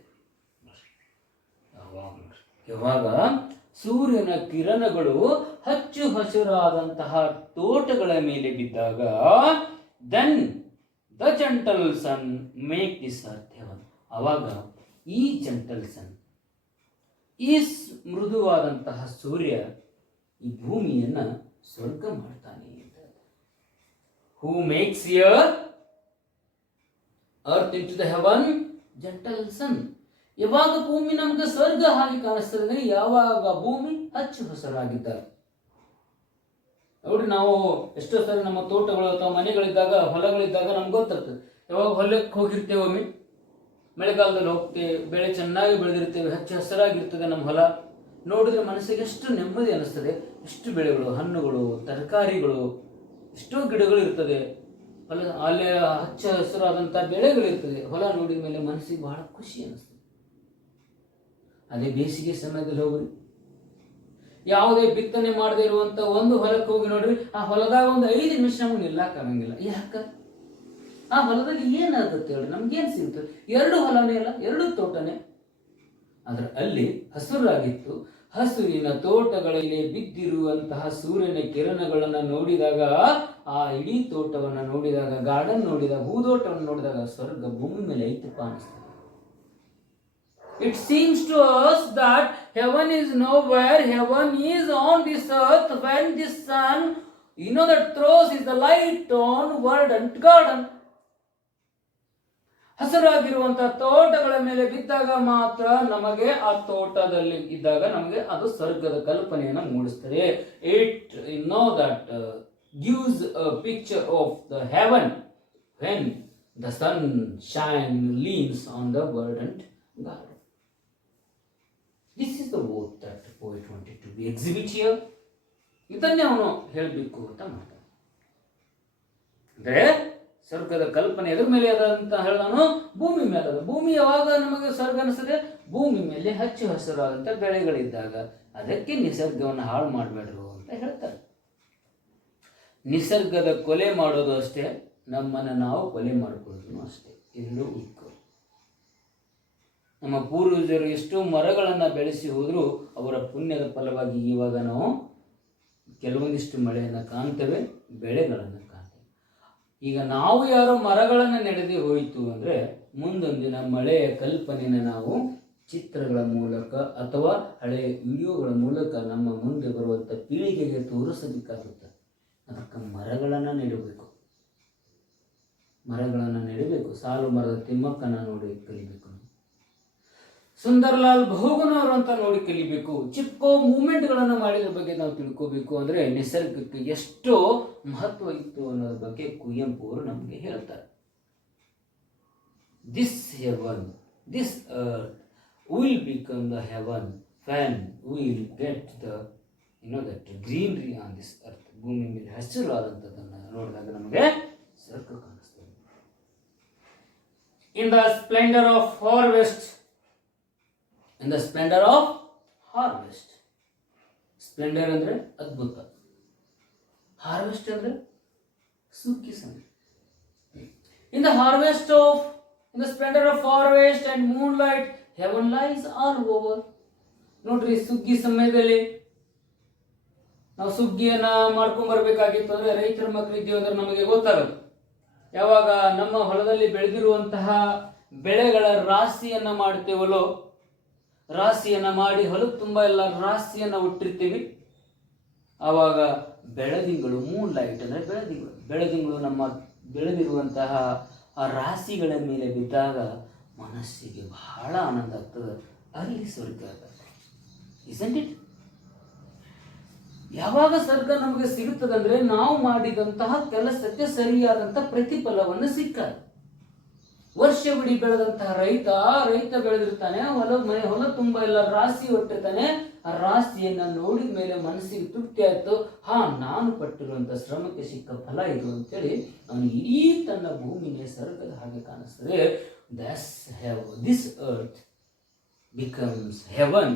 ಯಾವಾಗ ಸೂರ್ಯನ ಕಿರಣಗಳು ಹಚ್ಚು ಹಸಿರಾದಂತಹ ತೋಟಗಳ ಮೇಲೆ ಬಿದ್ದಾಗ, then the gentle sun make this earth heaven. ಅವಾಗ ಈ ಜೆಂಟಲ್ ಸನ್, ಈ ಮೃದುವಾದಂತಹ ಸೂರ್ಯ ಈ ಭೂಮಿಯನ್ನ ಸ್ವರ್ಗ ಮಾಡ್ತಾನೆ. Who makes earth into the heaven, gentle sun. ಯಾವಾಗ ಭೂಮಿ ನಮ್ಗೆ ಸ್ವರ್ಗ ಹಾಗೆ ಕಾಣಿಸ್ತದೆ? ಯಾವಾಗ ಭೂಮಿ ಹಚ್ಚು ಹಸಿರಾಗಿದ್ದಾಗ. ನೋಡ್ರಿ, ನಾವು ಎಷ್ಟೋ ಸರಿ ನಮ್ಮ ತೋಟಗಳು ಅಥವಾ ಮನೆಗಳಿದ್ದಾಗ, ಹೊಲಗಳಿದ್ದಾಗ ನಮ್ಗೆ ಗೊತ್ತಿರ್ತದೆ. ಯಾವಾಗ ಹೊಲಕ್ಕೆ ಹೋಗಿರ್ತೇವೆ, ಒಮ್ಮೆ ಮಳೆಗಾಲದಲ್ಲಿ ಹೋಗ್ತೇವೆ, ಬೆಳೆ ಚೆನ್ನಾಗಿ ಬೆಳೆದಿರ್ತೇವೆ, ಹಚ್ಚು ಹಸಿರಾಗಿರ್ತದೆ ನಮ್ಮ ಹೊಲ. ನೋಡಿದ್ರೆ ಮನಸ್ಸಿಗೆ ಎಷ್ಟು ನೆಮ್ಮದಿ ಅನಿಸ್ತದೆ. ಎಷ್ಟು ಬೆಳೆಗಳು, ಹಣ್ಣುಗಳು, ತರಕಾರಿಗಳು, ಎಷ್ಟೋ ಗಿಡಗಳು ಇರ್ತದೆ, ಹೊಲ ಅಲ್ಲೇ ಹಚ್ಚ ಹಸಿರಾದಂಥ ಬೆಳೆಗಳಿರ್ತದೆ. ಹೊಲ ನೋಡಿದ ಮೇಲೆ ಮನಸ್ಸಿಗೆ ಬಹಳ ಖುಷಿ ಅನಿಸ್ತದೆ. ಅದೇ ಬೇಸಿಗೆ ಸಮಯದಲ್ಲಿ ಹೋಗ್ರಿ, ಯಾವುದೇ ಬಿತ್ತನೆ ಮಾಡದೇ ಇರುವಂತ ಒಂದು ಹೊಲಕ್ಕೆ ಹೋಗಿ ನೋಡ್ರಿ, ಆ ಹೊಲದಾಗ ಒಂದು 5 ನಿಮಿಷ ನಮ್ಗೆ ನಿಲ್ಲಕ್ಕಾಗಂಗಿಲ್ಲ. ಯಾಕ? ಆ ಹೊಲದಲ್ಲಿ ಏನಾಗುತ್ತೆ ಹೇಳಿ? ನಮ್ಗೇನ್ ಸಿಗುತ್ತೆ? 2 ಹೊಲನೇ ಅಲ್ಲ, 2 ತೋಟನೇ. ಆದ್ರೆ ಅಲ್ಲಿ ಹಸುರಾಗಿತ್ತು. ಹಸುರಿನ ತೋಟಗಳಲ್ಲಿ ಬಿದ್ದಿರುವಂತಹ ಸೂರ್ಯನ ಕಿರಣಗಳನ್ನು ನೋಡಿದಾಗ, ಆ ಇಡೀ ತೋಟವನ್ನು ನೋಡಿದಾಗ, ಗಾರ್ಡನ್ ನೋಡಿದಾಗ, ಹೂದೋಟವನ್ನು ನೋಡಿದಾಗ ಸ್ವರ್ಗ ಭೂಮಿ ಮೇಲೆ ಐತಪ್ಪ ಅನಿಸ್ತದೆ. It seems to us that heaven is nowhere. Heaven is on this earth when the sun, that throws is the light on verdant garden. ಹಸಿರಾಗಿರುವಂತಹ ತೋಟಗಳ ಮೇಲೆ ಬಿದ್ದಾಗ ಮಾತ್ರ ನಮಗೆ ಆ ತೋಟದಲ್ಲಿ ಇದ್ದಾಗ ನಮಗೆ ಅದು ಸ್ವರ್ಗದ ಕಲ್ಪನೆಯನ್ನು ಮೂಡಿಸ್ತದೆ. It that gives a picture of the heaven when the sunshine leans on the verdant garden. This is the word that the poet wanted to B exhibit here. ಇದನ್ನೇ ಅವನು ಹೇಳಬೇಕು ಅಂತ ಮಾಡ್ತಾನೆ. ಅಂದರೆ ಸ್ವರ್ಗದ ಕಲ್ಪನೆ ಎದ್ರ ಮೇಲೆ ಅದ ಅಂತ ಹೇಳಿದನು, ಭೂಮಿ ಮೇಲೆ ಅದ. ಭೂಮಿ ಯಾವಾಗ ನಮಗೆ ಸ್ವರ್ಗ ಅನಿಸ್ತದೆ? ಭೂಮಿ ಮೇಲೆ ಹಚ್ಚು ಹಸಿರಾದಂಥ ಬೆಳೆಗಳಿದ್ದಾಗ. ಅದಕ್ಕೆ ನಿಸರ್ಗವನ್ನು ಹಾಳು ಮಾಡಬೇಡ್ರು ಅಂತ ಹೇಳ್ತಾರೆ. ನಿಸರ್ಗದ ಕೊಲೆ ಮಾಡೋದು ಅಷ್ಟೇ, ನಮ್ಮನ್ನು ನಾವು ಕೊಲೆ ಮಾಡಿಕೊಳ್ಳೋದು ಅಷ್ಟೇ. ಎಲ್ಲೂ ಉಕ್ಕು. ನಮ್ಮ ಪೂರ್ವಜರು ಎಷ್ಟೋ ಮರಗಳನ್ನು ಬೆಳೆಸಿ ಹೋದರೂ ಅವರ ಪುಣ್ಯದ ಫಲವಾಗಿ ಇವಾಗ ನಾವು ಕೆಲವೊಂದಿಷ್ಟು ಮಳೆಯನ್ನು ಕಾಣ್ತೇವೆ, ಬೆಳೆಗಳನ್ನು ಕಾಣ್ತೇವೆ. ಈಗ ನಾವು ಯಾರೋ ಮರಗಳನ್ನು ನೆಡೆದೇ ಹೋಯಿತು ಅಂದರೆ ಮುಂದೊಂದಿನ ಮಳೆಯ ಕಲ್ಪನೆಯನ್ನು ನಾವು ಚಿತ್ರಗಳ ಮೂಲಕ ಅಥವಾ ಹಳೆಯ ವಿಡಿಯೋಗಳ ಮೂಲಕ ನಮ್ಮ ಮುಂದೆ ಬರುವಂಥ ಪೀಳಿಗೆಗೆ ತೋರಿಸಬೇಕಾಗುತ್ತೆ. ಅದಕ್ಕೆ ಮರಗಳನ್ನು ನೆಡಬೇಕು. ಮರಗಳನ್ನು ನೆಡಬೇಕು. ಸಾಲು ಮರದ ತಿಮ್ಮಕ್ಕನ ನೋಡಿ ಕಲಿಬೇಕು. ಸುಂದರ್ಲಾಲ್ ಬಹುಗುಣವರು ಅಂತ ನೋಡಿ ಕಲಿಬೇಕು. ಚಿಪ್ಕೋ ಮೂವ್ಮೆಂಟ್ಗಳನ್ನು ಮಾಡಿದ್ರ ಬಗ್ಗೆ ನಾವು ತಿಳ್ಕೋಬೇಕು. ಅಂದರೆ ನಿಸರ್ಗಕ್ಕೆ ಎಷ್ಟೋ ಮಹತ್ವ ಇತ್ತು ಅನ್ನೋದ್ರ ಬಗ್ಗೆ ಕುವೆಂಪು ಅವರು ನಮಗೆ ಹೇಳ್ತಾರೆ. This heaven, this earth will become the heaven when will get the that greenery on this earth. ಭೂಮಿ ಮೇಲೆ ಹಸಿರಾದಂಥದ್ದನ್ನು ನೋಡಿದಾಗ ನಮಗೆ ಸ್ವರ್ಗ ಕಾಣಿಸ್ತದೆ. In the splendour of harvest, in the splendour of harvest. Splendour ಅಂದರೆ ಅದ್ಭುತ, ಹಾರ್ವೆಸ್ಟ್ ಅಂದರೆ ಸುಗ್ಗಿ ಸಮಯ. In the harvest of, in the splendour of harvest and moonlight heaven lies all over. ನೋಡ್ರಿ, ಸುಗ್ಗಿ ಸಮಯದಲ್ಲಿ ನಾವು ಸುಗ್ಗಿಯನ್ನ ಮಾಡ್ಕೊಂಡ್ ಬರ್ಬೇಕಾಗಿತ್ತು ಅಂದ್ರೆ ರೈತರ ಮಕ್ಕಳಿದ್ದೀವಿ ಅಂದ್ರೆ ನಮಗೆ ಗೊತ್ತಾಗುತ್ತೆ. ಯಾವಾಗ ನಮ್ಮ ಹೊಲದಲ್ಲಿ ಬೆಳೆದಿರುವಂತಹ ಬೆಳೆಗಳ ರಾಶಿಯನ್ನ ಮಾಡ್ತೇವಲ್ಲೋ, ರಾಶಿಯನ್ನ ಮಾಡಿ ಹೊಲದ ತುಂಬ ಎಲ್ಲ ರಾಶಿಯನ್ನ ಉಟ್ಟಿರ್ತೀವಿ. ಆವಾಗ ಬೆಳದಿಂಗಳು, ಮೂನ್ ಲೈಟ್ ಅಂದರೆ ಬೆಳದಿಂಗಳು, ಬೆಳದಿಂಗಳು ನಮ್ಮ ಬೆಳೆದಿರುವಂತಹ ಆ ರಾಶಿಗಳ ಮೇಲೆ ಬಿದ್ದಾಗ ಮನಸ್ಸಿಗೆ ಬಹಳ ಆನಂದ ಆಗ್ತದೆ. ಅಲ್ಲಿ ಸ್ವರ್ಗ ಆಗ್ತದೆ. Isn't it? ಯಾವಾಗ ಸ್ವರ್ಗ ನಮಗೆ ಸಿಗುತ್ತದಂದ್ರೆ ನಾವು ಮಾಡಿದಂತಹ ಕೆಲಸಕ್ಕೆ ಸರಿಯಾದಂತಹ ಪ್ರತಿಫಲವನ್ನು ಸಿಕ್ಕ. ವರ್ಷವಿಡೀ ಬೆಳೆದಂತಹ ರೈತ ಬೆಳೆದಿರ್ತಾನೆ, ಹೊಲ ತುಂಬ ಎಲ್ಲ ರಾಶಿ ಹೊಟ್ಟಿರ್ತಾನೆ. ಆ ರಾಶಿಯನ್ನ ನೋಡಿದ ಮೇಲೆ ಮನಸ್ಸಿಗೆ ತೃಪ್ತಿ ಆಯ್ತು. ನಾನು ಪಟ್ಟಿರುವಂತಹ ಶ್ರಮಕ್ಕೆ ಸಿಕ್ಕ ಫಲ ಇದು ಅಂತೇಳಿ ಅವನು ಇಡೀ ತನ್ನ ಭೂಮಿನೇ ಸ್ವರ್ಗದ ಹಾಗೆ ಕಾಣಿಸ್ತದೆ. This earth becomes heaven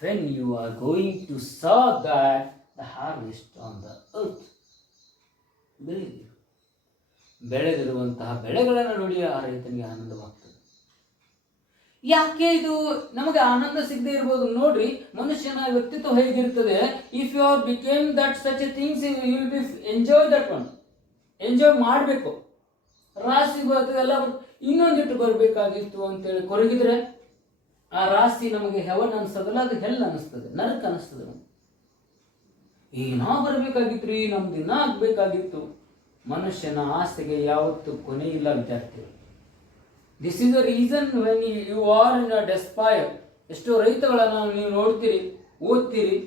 when you are going to saw that the harvest on the earth. ಬೆಳೆದಿರುವಂತಹ ಬೆಳೆಗಳನ್ನು ನೋಡಿ ಆ ರೈತನಿಗೆ ಆನಂದವಾಗ್ತದೆ. ಯಾಕೆ ಇದು ನಮಗೆ ಆನಂದ ಸಿಗದೆ ಇರ್ಬೋದು? ನೋಡ್ರಿ, ಮನುಷ್ಯನ ವ್ಯಕ್ತಿತ್ವ ಹೇಗಿರ್ತದೆ. If you are became that such a things, you will be enjoy that one. Enjoy ಮಾಡಬೇಕು. ರಾಶಿ ಬರ್ತದೆ ಎಲ್ಲ ಇನ್ನೊಂದಿಟ್ಟು ಬರಬೇಕಾಗಿತ್ತು ಅಂತೇಳಿ ಕೊರಗಿದ್ರೆ ಆ ರಾಶಿ ನಮಗೆ ಹೆವನ್ ಅನಿಸ್ತದಲ್ಲ, ಅದು ಹೆಲ್ ಅನಿಸ್ತದೆ, ನರಕ ಅನಿಸ್ತದೆ. ಈಗ ನಾವು ಬರಬೇಕಾಗಿತ್ತು, ನಮ್ದು ದಿನ ಆಗ್ಬೇಕಾಗಿತ್ತು. ಮನುಷ್ಯನ ಆಸೆಗೆ ಯಾವತ್ತೂ ಕೊನೆ ಇಲ್ಲ ವಿದ್ಯಾರ್ಥಿಗಳು. This is the reason when you are in a despair. ಎಷ್ಟೋ ರೈತಗಳನ್ನು ನೀವು ನೋಡ್ತೀರಿ, ಓದ್ತೀರಿ,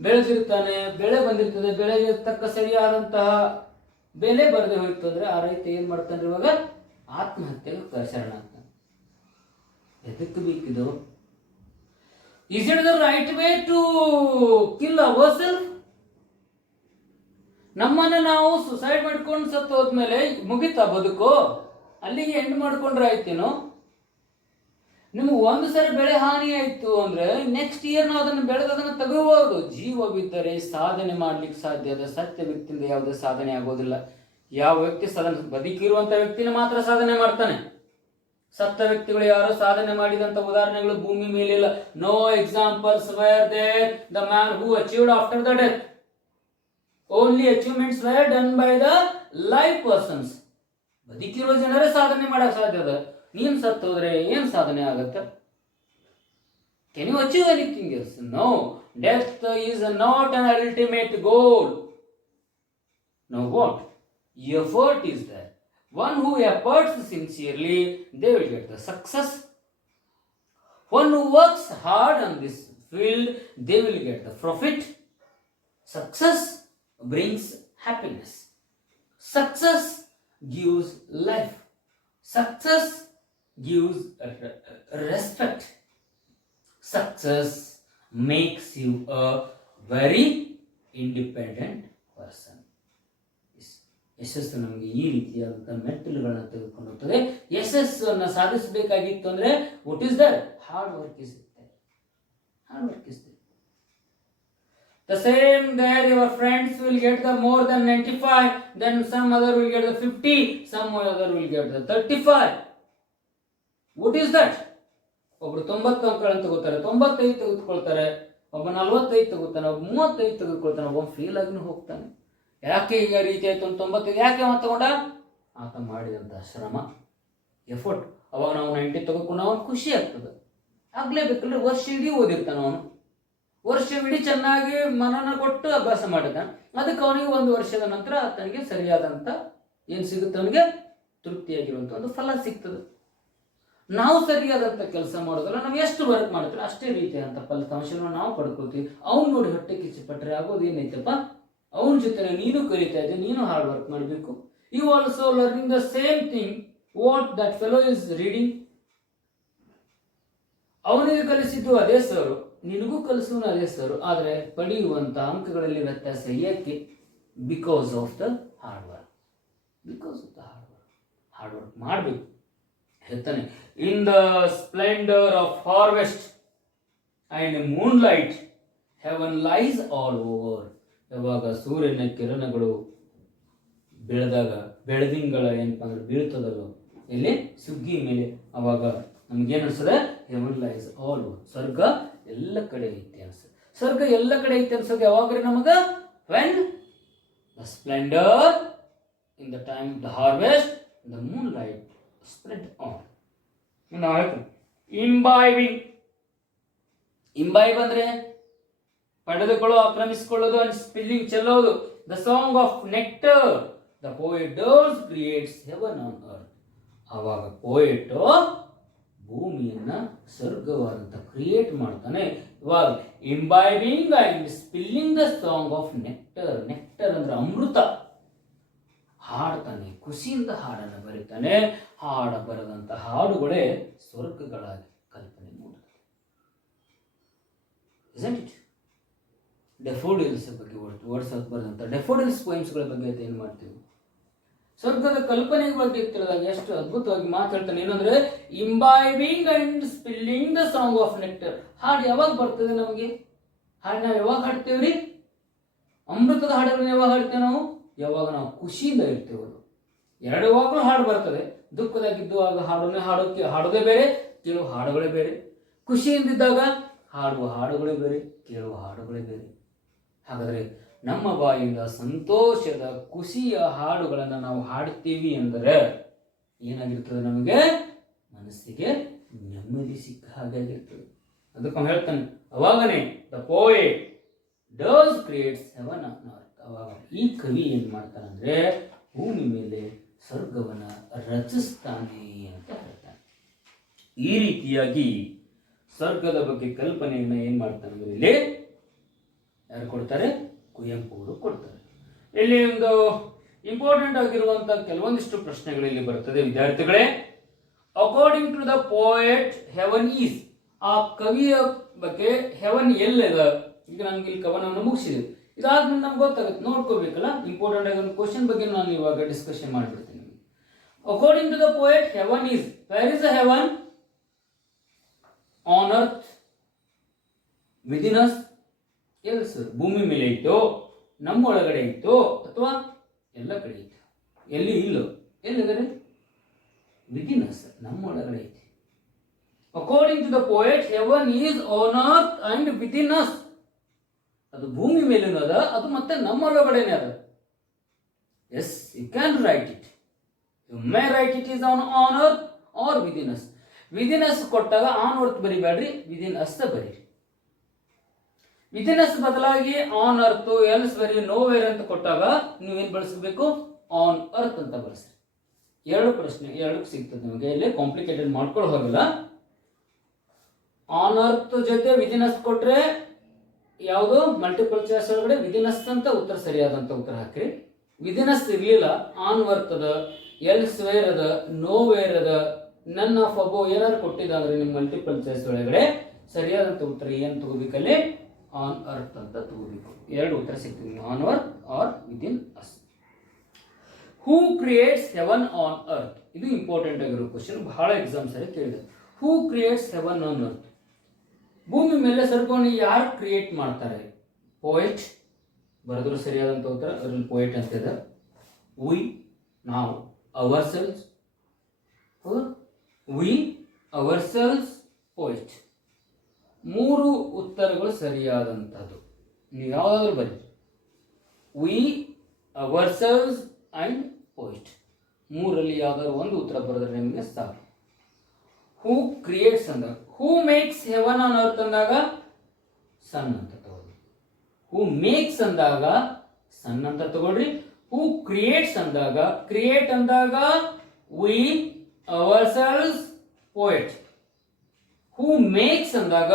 ಬೆಳೆದಿರ್ತಾನೆ, ಬೆಳೆ ಬಂದಿರ್ತದೆ, ಬೆಳೆಗೆ ತಕ್ಕ ಸರಿಯಾದಂತಹ ಬೆಲೆ ಬರದೆ ಹೋಯ್ತು ಅಂದ್ರೆ ಆ ರೈತ ಏನ್ ಮಾಡ್ತಾನೆ? ಇವಾಗ ಆತ್ಮಹತ್ಯೆಗೆ ಶರಣಾಗ್ತಾನೆ. ಎದಕ್ಕೆ ಬೇಕಿದು? Is it the right way to kill our self? ನಮ್ಮನ್ನ ನಾವು ಸುಸೈಡ್ ಮಾಡ್ಕೊಂಡು ಸತ್ತು ಹೋದ್ಮೇಲೆ ಮುಗಿತಾ ಬದುಕು? ಅಲ್ಲಿಗೆ ಎಂಡ್ ಮಾಡ್ಕೊಂಡ್ರೆ ಆಯ್ತೇನೋ? ನಿಮ್ಗೆ ಒಂದು ಸರಿ ಬೆಳೆ ಹಾನಿ ಆಯ್ತು ಅಂದ್ರೆ ನೆಕ್ಸ್ಟ್ ಇಯರ್ ನಾವು ಅದನ್ನು ಬೆಳೆದದನ್ನು ತಗೋಬಹುದು. ಜೀವವಿದ್ದರೆ ಸಾಧನೆ ಮಾಡ್ಲಿಕ್ಕೆ ಸಾಧ್ಯ. ಅದ ಸತ್ಯ ವ್ಯಕ್ತಿಯಿಂದ ಯಾವುದೇ ಸಾಧನೆ ಆಗೋದಿಲ್ಲ. ಯಾವ ವ್ಯಕ್ತಿ ಸಾಧನೆ, ಬದುಕಿರುವಂತ ವ್ಯಕ್ತಿನ ಮಾತ್ರ ಸಾಧನೆ ಮಾಡ್ತಾನೆ. ಸತ್ತ ವ್ಯಕ್ತಿಗಳು ಯಾರು ಸಾಧನೆ ಮಾಡಿದಂತ ಉದಾಹರಣೆಗಳು ಭೂಮಿ ಮೇಲಿಲ್ಲ. No examples where there the man who achieved after the death. Only achievements were done by the life persons. ಬದುಕಿರೋ ಜನರೇ ಸಾಧನೆ ಮಾಡಕ್ ಸಾಧ್ಯ ಅದ. ನೀನ್ ಸತ್ತೋದ್ರೆ ಏನ್ ಸಾಧನೆ ಆಗತ್ತೆ? Can you achieve anything else? No. Death is not an ultimate goal. No what? Effort is there. One who efforts sincerely, they will get the success. One who works hard on this field, they will get the profit. Success brings happiness. Success gives life. Success gives respect. Success makes you a very independent person. ಯಶಸ್ಸು ನಮಗೆ ಈ ರೀತಿಯಾದಂತಹ ಮೆಟ್ಟಿಲುಗಳನ್ನು ತೆಗೆದುಕೊಂಡು ಹೋಗ್ತದೆ. ಯಶಸ್ಸನ್ನು ಸಾಧಿಸಬೇಕಾಗಿತ್ತು ಅಂದ್ರೆ what is that? Hard work is there. Hard work is there. The same there your friends will get the more than 95, then some other will get the 50, some other will get the 35. What is that? ಒಬ್ರು 90 ಅಂಕಗಳನ್ನು ತಗೋತಾರೆ, 95 ತೆಗೆದುಕೊಳ್ತಾರೆ, ಒಬ್ಬ 45 ತಗೋತಾನೆ, ಒಬ್ಬ 35 ತೆಗೆದುಕೊಳ್ತಾನೆ, ಒಬ್ಬ fail ಆಗಿನೂ ಹೋಗ್ತಾನೆ. ಯಾಕೆ ಈಗ ರೀತಿ ಆಯ್ತು? 95 ಯಾಕೆ ಅವನು ತಗೊಂಡ? ಆತ ಮಾಡಿದಂಥ ಶ್ರಮ, ಎಫರ್ಟ್. ಅವಾಗ ನಾವು 90 ತಗೋಕೊಂಡು ಅವನು ಖುಷಿ ಆಗ್ತದೆ, ಆಗ್ಲೇಬೇಕಲ್ರಿ. ವರ್ಷ ಇಡೀ ಓದಿರ್ತಾನೆ ಅವನು, ವರ್ಷವಿಡೀ ಚೆನ್ನಾಗಿ ಮನನ ಕೊಟ್ಟು ಅಭ್ಯಾಸ ಮಾಡಿದ್ದಾನೆ. ಅದಕ್ಕೆ ಅವನಿಗೆ 1 ವರ್ಷದ ನಂತರ ತನಗೆ ಸರಿಯಾದಂಥ ಏನು ಸಿಗುತ್ತೆ, ಅವನಿಗೆ ತೃಪ್ತಿಯಾಗಿರುವಂಥ ಒಂದು ಫಲ ಸಿಗ್ತದೆ. ನಾವು ಸರಿಯಾದಂಥ ಕೆಲಸ ಮಾಡೋದಲ್ಲ, ನಾವು ಎಷ್ಟು ವರ್ಕ್ ಮಾಡ್ತೀವಿ ಅಷ್ಟೇ ರೀತಿಯಾದಂಥ ಫಲಿತಾಂಶವನ್ನು ನಾವು ಪಡ್ಕೊಳ್ತೀವಿ. ಅವ್ನು ನೋಡಿ ಹೊಟ್ಟೆ ಕಿಚ್ಚು ಪಟ್ಟರೆ ಆಗೋದು ಏನೈತಪ್ಪ? ಅವನ ಜೊತೆ ನೀನು ಕಲಿತಾ ಇದ್ದೆ, ನೀನು ಹಾರ್ಡ್ ವರ್ಕ್ ಮಾಡಬೇಕು. You also learning the same thing what that fellow is reading. ಅವನಿಗೆ ಕಲಿಸಿದ್ದು ಅದೇ ಸರ್, ನಿನಗೂ ಕಲಿಸೋನು ಅದೇ ಸರ್, ಆದರೆ ಪಡೆಯುವಂಥ ಅಂಕಗಳಲ್ಲಿ ವ್ಯತ್ಯಾಸ ಯಾಕೆ? Because of the hard work. Because of the hard work ಮಾಡಬೇಕು. ಹೇಳ್ತಾನೆ, in the splendour of harvest and moonlight heaven lies all over. ಯಾವಾಗ ಸೂರ್ಯನ ಕಿರಣಗಳು ಬೆಳೆದಾಗ, ಬೆಳದಿಂಗಳ ಏನಪ್ಪ ಅಂದ್ರೆ ಬೀಳ್ತದಲ್ಲೋ ಇಲ್ಲಿ ಸುಗ್ಗಿ ಮೇಲೆ, ಅವಾಗ ನಮ್ಗೇನು ಅನ್ಸದೆ? Heaven lies all over. ಸ್ವರ್ಗ ಎಲ್ಲ ಕಡೆ ಐತಿ ಅನ್ಸದೆ. ಸ್ವರ್ಗ ಎಲ್ಲ ಕಡೆ ಐತಿ ಅನ್ಸೋದು ಯಾವಾಗ್ರಿ ನಮಗ? When the splendour in the time the harvest the moonlight spread on. ನಾವು ಹೇಳ್ತೀವಿ ಇಂಬೈವಿಂಗ್. ಇಂಬೈವ್ ಅಂದ್ರೆ ಪಡೆದುಕೊಳ್ಳೋ, ಆಕ್ರಮಿಸಿಕೊಳ್ಳೋದು, ಅಂಡ್ ಸ್ಪಿಲ್ಲಿಂಗ್ ಚೆಲ್ಲೋದು. The song of nectar the poet does creates heaven on earth. ಆವಾಗ ಪೋಯೆಟ್ ಭೂಮಿಯನ್ನ ಸ್ವರ್ಗವಾದಂತ ಕ್ರಿಯೇಟ್ ಮಾಡ್ತಾನೆ. ಇವಾಗ imbibing and spilling the song of nectar. Nectar ಅಂದ್ರೆ ಅಮೃತ. ಹಾಡ್ತಾನೆ, ಖುಷಿಯಿಂದ ಹಾಡನ್ನು ಬರೀತಾನೆ. ಹಾಡ ಬರೆದಂತ ಹಾಡುಗಳೇ ಸ್ವರ್ಗಗಳಾಗಿ ಕಲ್ಪನೆ ಮೂಡುತ್ತದೆ. Isn't it? ಡೆಫೋಡಿಲ್ಸ್ ಬಗ್ಗೆ ಓಡಿಸೋಕೆ ಬರೆದಂಥ ಡೆಫೋಡಿಲ್ಸ್ ಪೋಯಿಮ್ಸ್ಗಳ ಬಗ್ಗೆ ಏನು ಮಾಡ್ತೀವಿ? ಸ್ವರ್ಗದ ಕಲ್ಪನೆ ಬಗ್ಗೆ ತಿಳಿದಾಗ ಎಷ್ಟು ಅದ್ಭುತವಾಗಿ ಮಾತಾಡ್ತಾನೆ. ಏನಂದ್ರೆ imbibing and spilling the song of nectar. ಹಾಡು ಯಾವಾಗ ಬರ್ತದೆ ನಮಗೆ? ಹಾಡು ನಾವು ಯಾವಾಗ ಹಾಡ್ತೇವ್ರಿ? ಅಮೃತದ ಹಾಡುಗಳನ್ನ ಯಾವಾಗ ಹಾಡ್ತೇವೆ ನಾವು? ಯಾವಾಗ ನಾವು ಖುಷಿಯಿಂದ ಇರ್ತೇವೆ. ಎರಡುವಾಗಲೂ ಹಾಡು ಬರ್ತದೆ. ದುಃಖದಾಗಿದ್ದುವಾಗ ಹಾಡೋದೇ ಬೇರೆ, ಕೇಳುವ ಹಾಡುಗಳೇ ಬೇರೆ. ಖುಷಿಯಿಂದಿದ್ದಾಗ ಹಾಡುವ ಹಾಡುಗಳೇ ಬೇರೆ, ಕೇಳುವ ಹಾಡುಗಳೇ ಬೇರೆ. ಹಾಗಾದರೆ ನಮ್ಮ ಬಾಯಿಂದ ಸಂತೋಷದ ಖುಷಿಯ ಹಾಡುಗಳನ್ನು ನಾವು ಹಾಡ್ತೀವಿ ಅಂದರೆ ಏನಾಗಿರ್ತದೆ? ನಮಗೆ ಮನಸ್ಸಿಗೆ ನೆಮ್ಮದಿ ಸಿಕ್ಕ ಹಾಗಾಗಿರ್ತದೆ. ಅದಕ್ಕೆ ಹೇಳ್ತಾನೆ, ಅವಾಗನೇ the poet does creates heaven on earth. ಅವಾಗ ಈ ಕವಿ ಏನು ಮಾಡ್ತಾನೆ ಅಂದರೆ ಭೂಮಿ ಮೇಲೆ ಸ್ವರ್ಗವನ್ನು ರಚಿಸ್ತಾನೆ ಅಂತ ಹೇಳ್ತಾನೆ. ಈ ರೀತಿಯಾಗಿ ಸ್ವರ್ಗದ ಬಗ್ಗೆ ಕಲ್ಪನೆಯನ್ನು ಏನು ಮಾಡ್ತಾನೆ ಅಂದರೆ ಇಲ್ಲಿ ಯಾರು ಕೊಡ್ತಾರೆ? ಕುವೆಂಪು ಅವರು ಕೊಡ್ತಾರೆ. ಇಲ್ಲಿ ಒಂದು ಇಂಪಾರ್ಟೆಂಟ್ ಆಗಿರುವಂಥ ಕೆಲವೊಂದಿಷ್ಟು ಪ್ರಶ್ನೆಗಳು ಇಲ್ಲಿ ಬರ್ತದೆ ವಿದ್ಯಾರ್ಥಿಗಳೇ. According to the poet heaven is. ಆ ಕವಿಯ ಬಗ್ಗೆ ಹೆವನ್ ಎಲ್ಲಿದ? ಈಗ ನಮ್ಗೆ ಇಲ್ಲಿ ಕವನವನ್ನು ಮುಗಿಸಿದೆ. ಇದಾದ್ಮೇಲೆ ನಮ್ಗೆ ಗೊತ್ತಾಗುತ್ತೆ, ನೋಡ್ಕೋಬೇಕಲ್ಲ. ಇಂಪಾರ್ಟೆಂಟ್ ಆಗಿ ಒಂದು ಕ್ವಶನ್ ಬಗ್ಗೆ ನಾನು ಇವಾಗ ಡಿಸ್ಕಷನ್ ಮಾಡಿಬಿಡ್ತೀನಿ. According to the poet heaven is. Where is the heaven? On earth, within us. ಎಲ್ಲಿ ಸರ್? ಭೂಮಿ ಮೇಲೆ ಇತ್ತು, ನಮ್ಮ ಒಳಗಡೆ ಇತ್ತು, ಅಥವಾ ಎಲ್ಲ ಕಡೆ ಇತ್ತು? ಎಲ್ಲಿ ಇಲ್ಲೋ? ಎಲ್ಲಿದ್ದಾರೆ? ವಿದಿನ್ ಅಸ್, ನಮ್ಮ ಒಳಗಡೆ ಐತಿ. According to the poet heaven is on earth and within us. ಅದು ಭೂಮಿ ಮೇಲೇನೂ ಅದ, ಅದು ಮತ್ತೆ ನಮ್ಮ ಒಳಗಡೆನೇ ಅದ. Yes, you can write it. You may write it is on earth or within us. Within us ಕೊಟ್ಟಾಗ ಆನ್ ಅರ್ತ್ ಬರಿಬೇಡ್ರಿ, ವಿದಿನ್ ಅಸ್ ಬರೀರಿ. ವಿದಿನ್ ಅಸ್ ಬದಲಾಗಿ on earth, elsewhere, nowhere ಅಂತ ಕೊಟ್ಟಾಗ ನೀವೇನು ಬಳಸಬೇಕು? ಆನ್ ಅರ್ತ್ ಅಂತ ಬಳಸ್ರಿ. ಎರಡು ಪ್ರಶ್ನೆ ಎರಡಕ್ಕೆ ಸಿಗ್ತದೆ ನಿಮಗೆ. ಇಲ್ಲಿ ಕಾಂಪ್ಲಿಕೇಟೆಡ್ ಮಾಡ್ಕೊಳ್ಳೋ ಹೋಗಿಲ್ಲ. ಆನ್ ಅರ್ತ್ ಜೊತೆ ವಿದಿನ್ ಅಸ್ ಕೊಟ್ರೆ ಯಾವುದು? ಮಲ್ಟಿಪಲ್ ಚಾಯ್ಸ್ ಒಳಗಡೆ ವಿದಿನ್ ಅಸ್ ಅಂತ ಉತ್ತರ ಸರಿಯಾದಂತ ಉತ್ತರ ಹಾಕ್ರಿ. ವಿದಿನ್ ಅಸ್ ಇರ್ಲಿಲ್ಲ, ಆನ್ ವರ್ತ್ ಅದ, ಎಲ್ಸ್ ವೇರ್ ಅದ, ನೋ ವೇರ್ ಅದ, ನನ್ ಆಫ್ ಅಬೋ ಏನಾದ್ರು ಕೊಟ್ಟಿದ್ದಾದ್ರೆ ನಿಮ್ಮ ಮಲ್ಟಿಪಲ್ ಚಾಯ್ಸ್ ಒಳಗಡೆ ಸರಿಯಾದಂಥ ಉತ್ತರ ಏನು ತಗೋಬೇಕಲ್ಲಿ ಆನ್ ಅರ್ತ್ ಅಂತ ತಗೋಬೇಕು. ಎರಡು ಉತ್ತರ ಸಿಗ್ತದೆ, on earth or within us. Who creates heaven on earth? ಇದು ಇಂಪಾರ್ಟೆಂಟ್ ಆಗಿರೋ ಕ್ವಶನ್, ಬಹಳ ಎಕ್ಸಾಮ್ಸ್ ಅಲ್ಲಿ ಕೇಳಿದೆ. Who creates heaven on earth? ಭೂಮಿ ಮೇಲೆ ಸ್ವರ್ಗವನ್ನು ಯಾರು ಕ್ರಿಯೇಟ್ ಮಾಡ್ತಾರೆ? ಪೋಯೆಟ್ ಬರೆದ್ರು ಸರಿಯಾದಂಥ ಉತ್ತರ, ಅದರಲ್ಲಿ ಪೋಯೆಟ್ ಅಂತಿದೆ. ವಿ, ನಾವು, ourselves, we, ourselves, poet. ಮೂರು ಉತ್ತರಗಳು ಸರಿಯಾದಂಥದ್ದು. ನೀವು ಯಾವುದಾದ್ರೂ ಬನ್ನಿ, we, ourselves and poet, ಮೂರಲ್ಲಿ ಯಾವ್ದಾದ್ರು ಒಂದು ಉತ್ತರ ಬರೆದ್ರೆ ನಿಮಗೆ ಸಾಕು. ಹೂ ಕ್ರಿಯೇಟ್ಸ್ ಅಂದಾಗ, who makes heaven on earth ಅಂದಾಗ ಸನ್ ಅಂತ ತಗೊಳ್ರಿ. ಹೂ ಮೇಕ್ಸ್ ಅಂದಾಗ ಸನ್ ಅಂತ ತಗೊಳ್ರಿ. ಹೂ ಕ್ರಿಯೇಟ್ಸ್ ಅಂದಾಗ, ಕ್ರಿಯೇಟ್ ಅಂದಾಗ we, ourselves, poet. Who makes ಅಂದಾಗ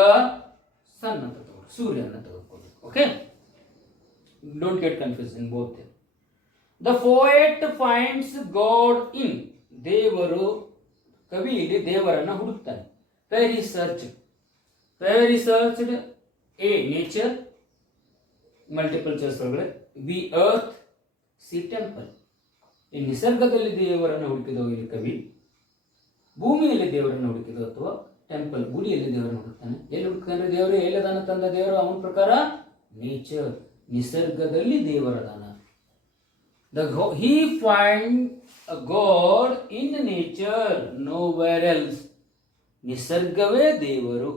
ಸನ್ ಅಂತ ತಗೊಳ್ರಿ, ಸೂರ್ಯ ಅಂತ ತಗೊಳ್ಬೇಕು. Okay, don't get confuse in both. The poet finds god in, ದೇವರು, ಕವಿ ಇಲ್ಲಿ ದೇವರನ್ನ ಹುಡುಕ್ತಾನೆ. Very search, very searched. A nature, multiple choice ಒಳಗಡೆ. B earth, C temple. ಈ ನಿಸರ್ಗದಲ್ಲಿ ದೇವರನ್ನು ಹುಡುಕಿದವ ಇಲ್ಲಿ ಕವಿ, ಭೂಮಿಯಲ್ಲಿ ದೇವರನ್ನು ಹುಡುಕಿದ ಅಥವಾ ಟೆಂಪಲ್ ಗುಡಿಯಲ್ಲಿ ದೇವರನ್ನು ಹುಡುಕ್ತಾನೆ. ಎಲ್ಲಿ ಹುಡುಕ್ತಾನೆ ದೇವರು? ಎಲ್ಲದಾನ ತಂದ ದೇವರು? ಅವನ ಪ್ರಕಾರ ನೇಚರ್, ನಿಸರ್ಗದಲ್ಲಿ ದೇವರದಾನ. He finds a God in nature, nowhere else. ನಿಸರ್ಗವೇ ದೇವರು.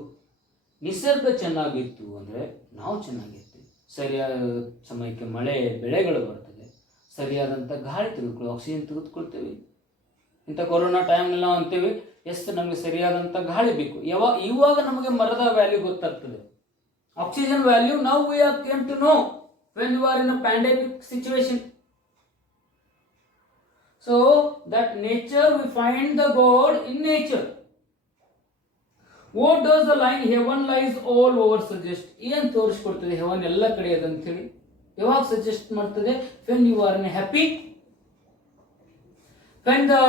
ನಿಸರ್ಗ ಚೆನ್ನಾಗಿತ್ತು ಅಂದರೆ ನಾವು ಚೆನ್ನಾಗಿರ್ತೀವಿ. ಸರಿಯಾದ ಸಮಯಕ್ಕೆ ಮಳೆ, ಬೆಳೆಗಳು ಬರ್ತದೆ. ಸರಿಯಾದಂಥ ಗಾಳಿ ತೆಗೆದುಕೊಳ್ಳಿ, ಆಕ್ಸಿಜನ್ ತೆಗೆದುಕೊಳ್ತೇವೆ. ಇಂಥ ಕೊರೋನಾ ಟೈಮ್ನಲ್ಲಿ ನಾವು ಅಂತೀವಿ ಎಷ್ಟು ನಮಗೆ ಸರಿಯಾದಂಥ ಗಾಳಿ ಬೇಕು. ಇವಾಗ ನಮಗೆ ಮರದ ವ್ಯಾಲ್ಯೂ ಗೊತ್ತಾಗ್ತದೆ, ಆಕ್ಸಿಜನ್ ವ್ಯಾಲ್ಯೂ. ನಾವು we are came to know when you are in a pandemic situation. So that nature, we find the God in nature. What does the line heaven lies all over suggest? ಏನು ತೋರಿಸ್ಕೊಡ್ತದೆ haven ಎಲ್ಲ ಕಡೆ ಇದೆ ಅಂತ ಹೇಳಿ? ಯಾವಾಗ suggest ಮಾಡ್ತದೆ? when you are happy, when the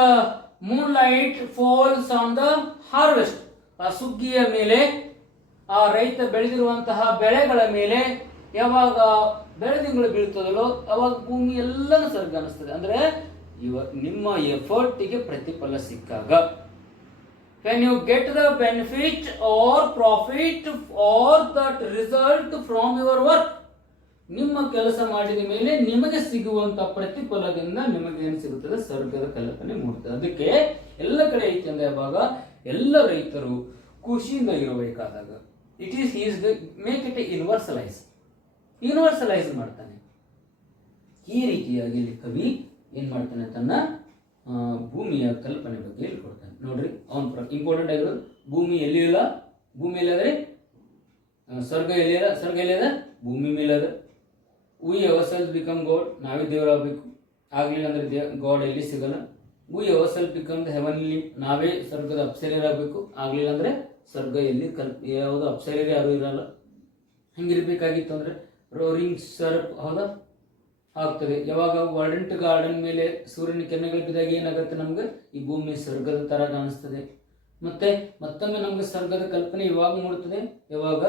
moonlight falls on the harvest. ಆ ಸುಗ್ಗಿಯ ಮೇಲೆ, ಆ ರೈತ ಬೆಳೆದಿರುವಂತಹ ಬೆಳೆಗಳ ಮೇಲೆ ಯಾವಾಗ ಬೆಳೆದಿಂಗಳು ಬೀಳ್ತದಲ್ಲೋ ಅವಾಗ ಭೂಮಿ ಎಲ್ಲನೂ ಸ್ವರ್ಗ ಅನಿಸ್ತದೆ. ಅಂದ್ರೆ ನಿಮ್ಮ ಎಫರ್ಟಿಗೆ ಪ್ರತಿಫಲ ಸಿಕ್ಕಾಗ, when you get the benefit or profit or that result from your work, ನಿಮ್ಮ ಕೆಲಸ ಮಾಡಿದ ಮೇಲೆ ನಿಮಗೆ ಸಿಗುವಂತ ಪ್ರತಿಫಲದಿಂದ ನಿಮಗೆ ಏನು ಸಿಗುತ್ತದೆ? ಸ್ವರ್ಗದ ಕಲ್ಪನೆ ಮೂಡುತ್ತದೆ. ಅದಕ್ಕೆ ಎಲ್ಲ ಕಡೆ ಐತೆ ಅಂದ್ರೆ ಯಾವಾಗ ಎಲ್ಲ ರೈತರು ಖುಷಿಯಿಂದ ಇರಬೇಕಾದಾಗ, it is is make it universalise ಮಾಡ್ತಾನೆ. ಈ ರೀತಿಯಾಗಿ ಇಲ್ಲಿ ಕವಿ ಏನ್ ಮಾಡ್ತಾನೆ? ತನ್ನ ಭೂಮಿಯ ಕಲ್ಪನೆ ಬಗ್ಗೆ ಹೇಳ್ಕೊಡ್ತಾನೆ. ನೋಡ್ರಿ, ಅವನ ಇಂಪಾರ್ಟೆಂಟ್ ಆಗಿರೋದು ಭೂಮಿ ಎಲ್ಲಿ ಇಲ್ಲ, ಭೂಮಿ ಎಲ್ಲಾದ್ರೆ ಸ್ವರ್ಗ ಎಲ್ಲಿ ಇಲ್ಲ, ಸ್ವರ್ಗ ಎಲ್ಲಿದೆ? ಭೂಮಿ ಮೇಲೆ ಅದ. ವಿ ಅವರ್ಸೆಲ್ಫ್ ಬಿಕಮ್ ಗಾಡ್, ನಾವೇ ದೇವರಾಗಬೇಕು. ಆಗ್ಲಿಲ್ಲ ಅಂದ್ರೆ ಗಾಡ್ ಎಲ್ಲಿ ಸಿಗಲ್ಲ. V ourselves become the heavenly, ನಾವೇ ಸ್ವರ್ಗದ ಅಪ್ಸರಿಯರಾಗಬೇಕು. ಆಗ್ಲಿಲ್ಲ ಅಂದ್ರೆ ಸ್ವರ್ಗ ಎಲ್ಲಿ ಯಾವುದು ಅಪ್ಸರಿಯರೇ ಯಾರು ಇರಲ್ಲ. ಹೆಂಗಿರ್ಬೇಕಾಗಿತ್ತು ಅಂದ್ರೆ ರೋರಿಂಗ್ ಸರ್ಪ್, ಹೌದಾ, ಆಗ್ತದೆ. ಯಾವಾಗ ವರ್ಡೆಂಟ್ ಗಾರ್ಡನ್ ಮೇಲೆ ಸೂರ್ಯನ ಕಿರಣಗಳು ಬಿದ್ದಾಗ ಏನಾಗುತ್ತೆ? ನಮ್ಗೆ ಈ ಭೂಮಿ ಸ್ವರ್ಗದ ತರ ಕಾಣಿಸ್ತದೆ. ಮತ್ತೆ ಮತ್ತೊಮ್ಮೆ ನಮ್ಗೆ ಸ್ವರ್ಗದ ಕಲ್ಪನೆ ಯಾವಾಗ ಮೂಡುತ್ತದೆ? ಯಾವಾಗ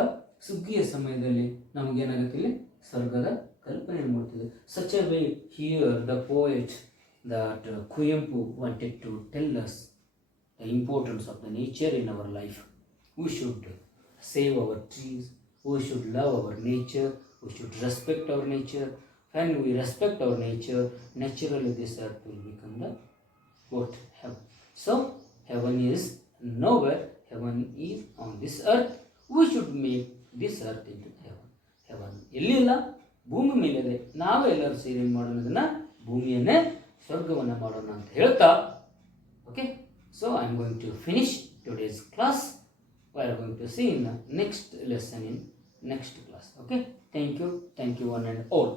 ಸುಗ್ಗಿಯ ಸಮಯದಲ್ಲಿ ನಮ್ಗೆ ಏನಾಗುತ್ತೆ? ಇಲ್ಲಿ ಸ್ವರ್ಗದ ಕಲ್ಪನೆ ಮೂಡುತ್ತದೆ. Such a way here the poet that Kuvempu wanted to tell us the importance of the nature in our life. We should save our trees, we should love our nature, we should respect our nature. When we respect our nature, naturally this earth will become the what? Heaven. So heaven is nowhere. Heaven is on this earth. We should make this earth into heaven. Heaven ಎಲ್ಲಿಲ್ಲ, ಭೂಮಿ ಮೇಲಿದೆ. ನಾವೇ ಎಲ್ಲರೂ ಸೇರಿ ಮಾಡೋಣ, ಅದನ್ನ ಭೂಮಿಯನ್ನೇ ಸ್ವರ್ಗವನ್ನ ಮಾಡೋಣ ಅಂತ ಹೇಳ್ತಾ, okay. So I am going to finish today's class. We are going to see in the next lesson in next class. Okay. Thank you one and all.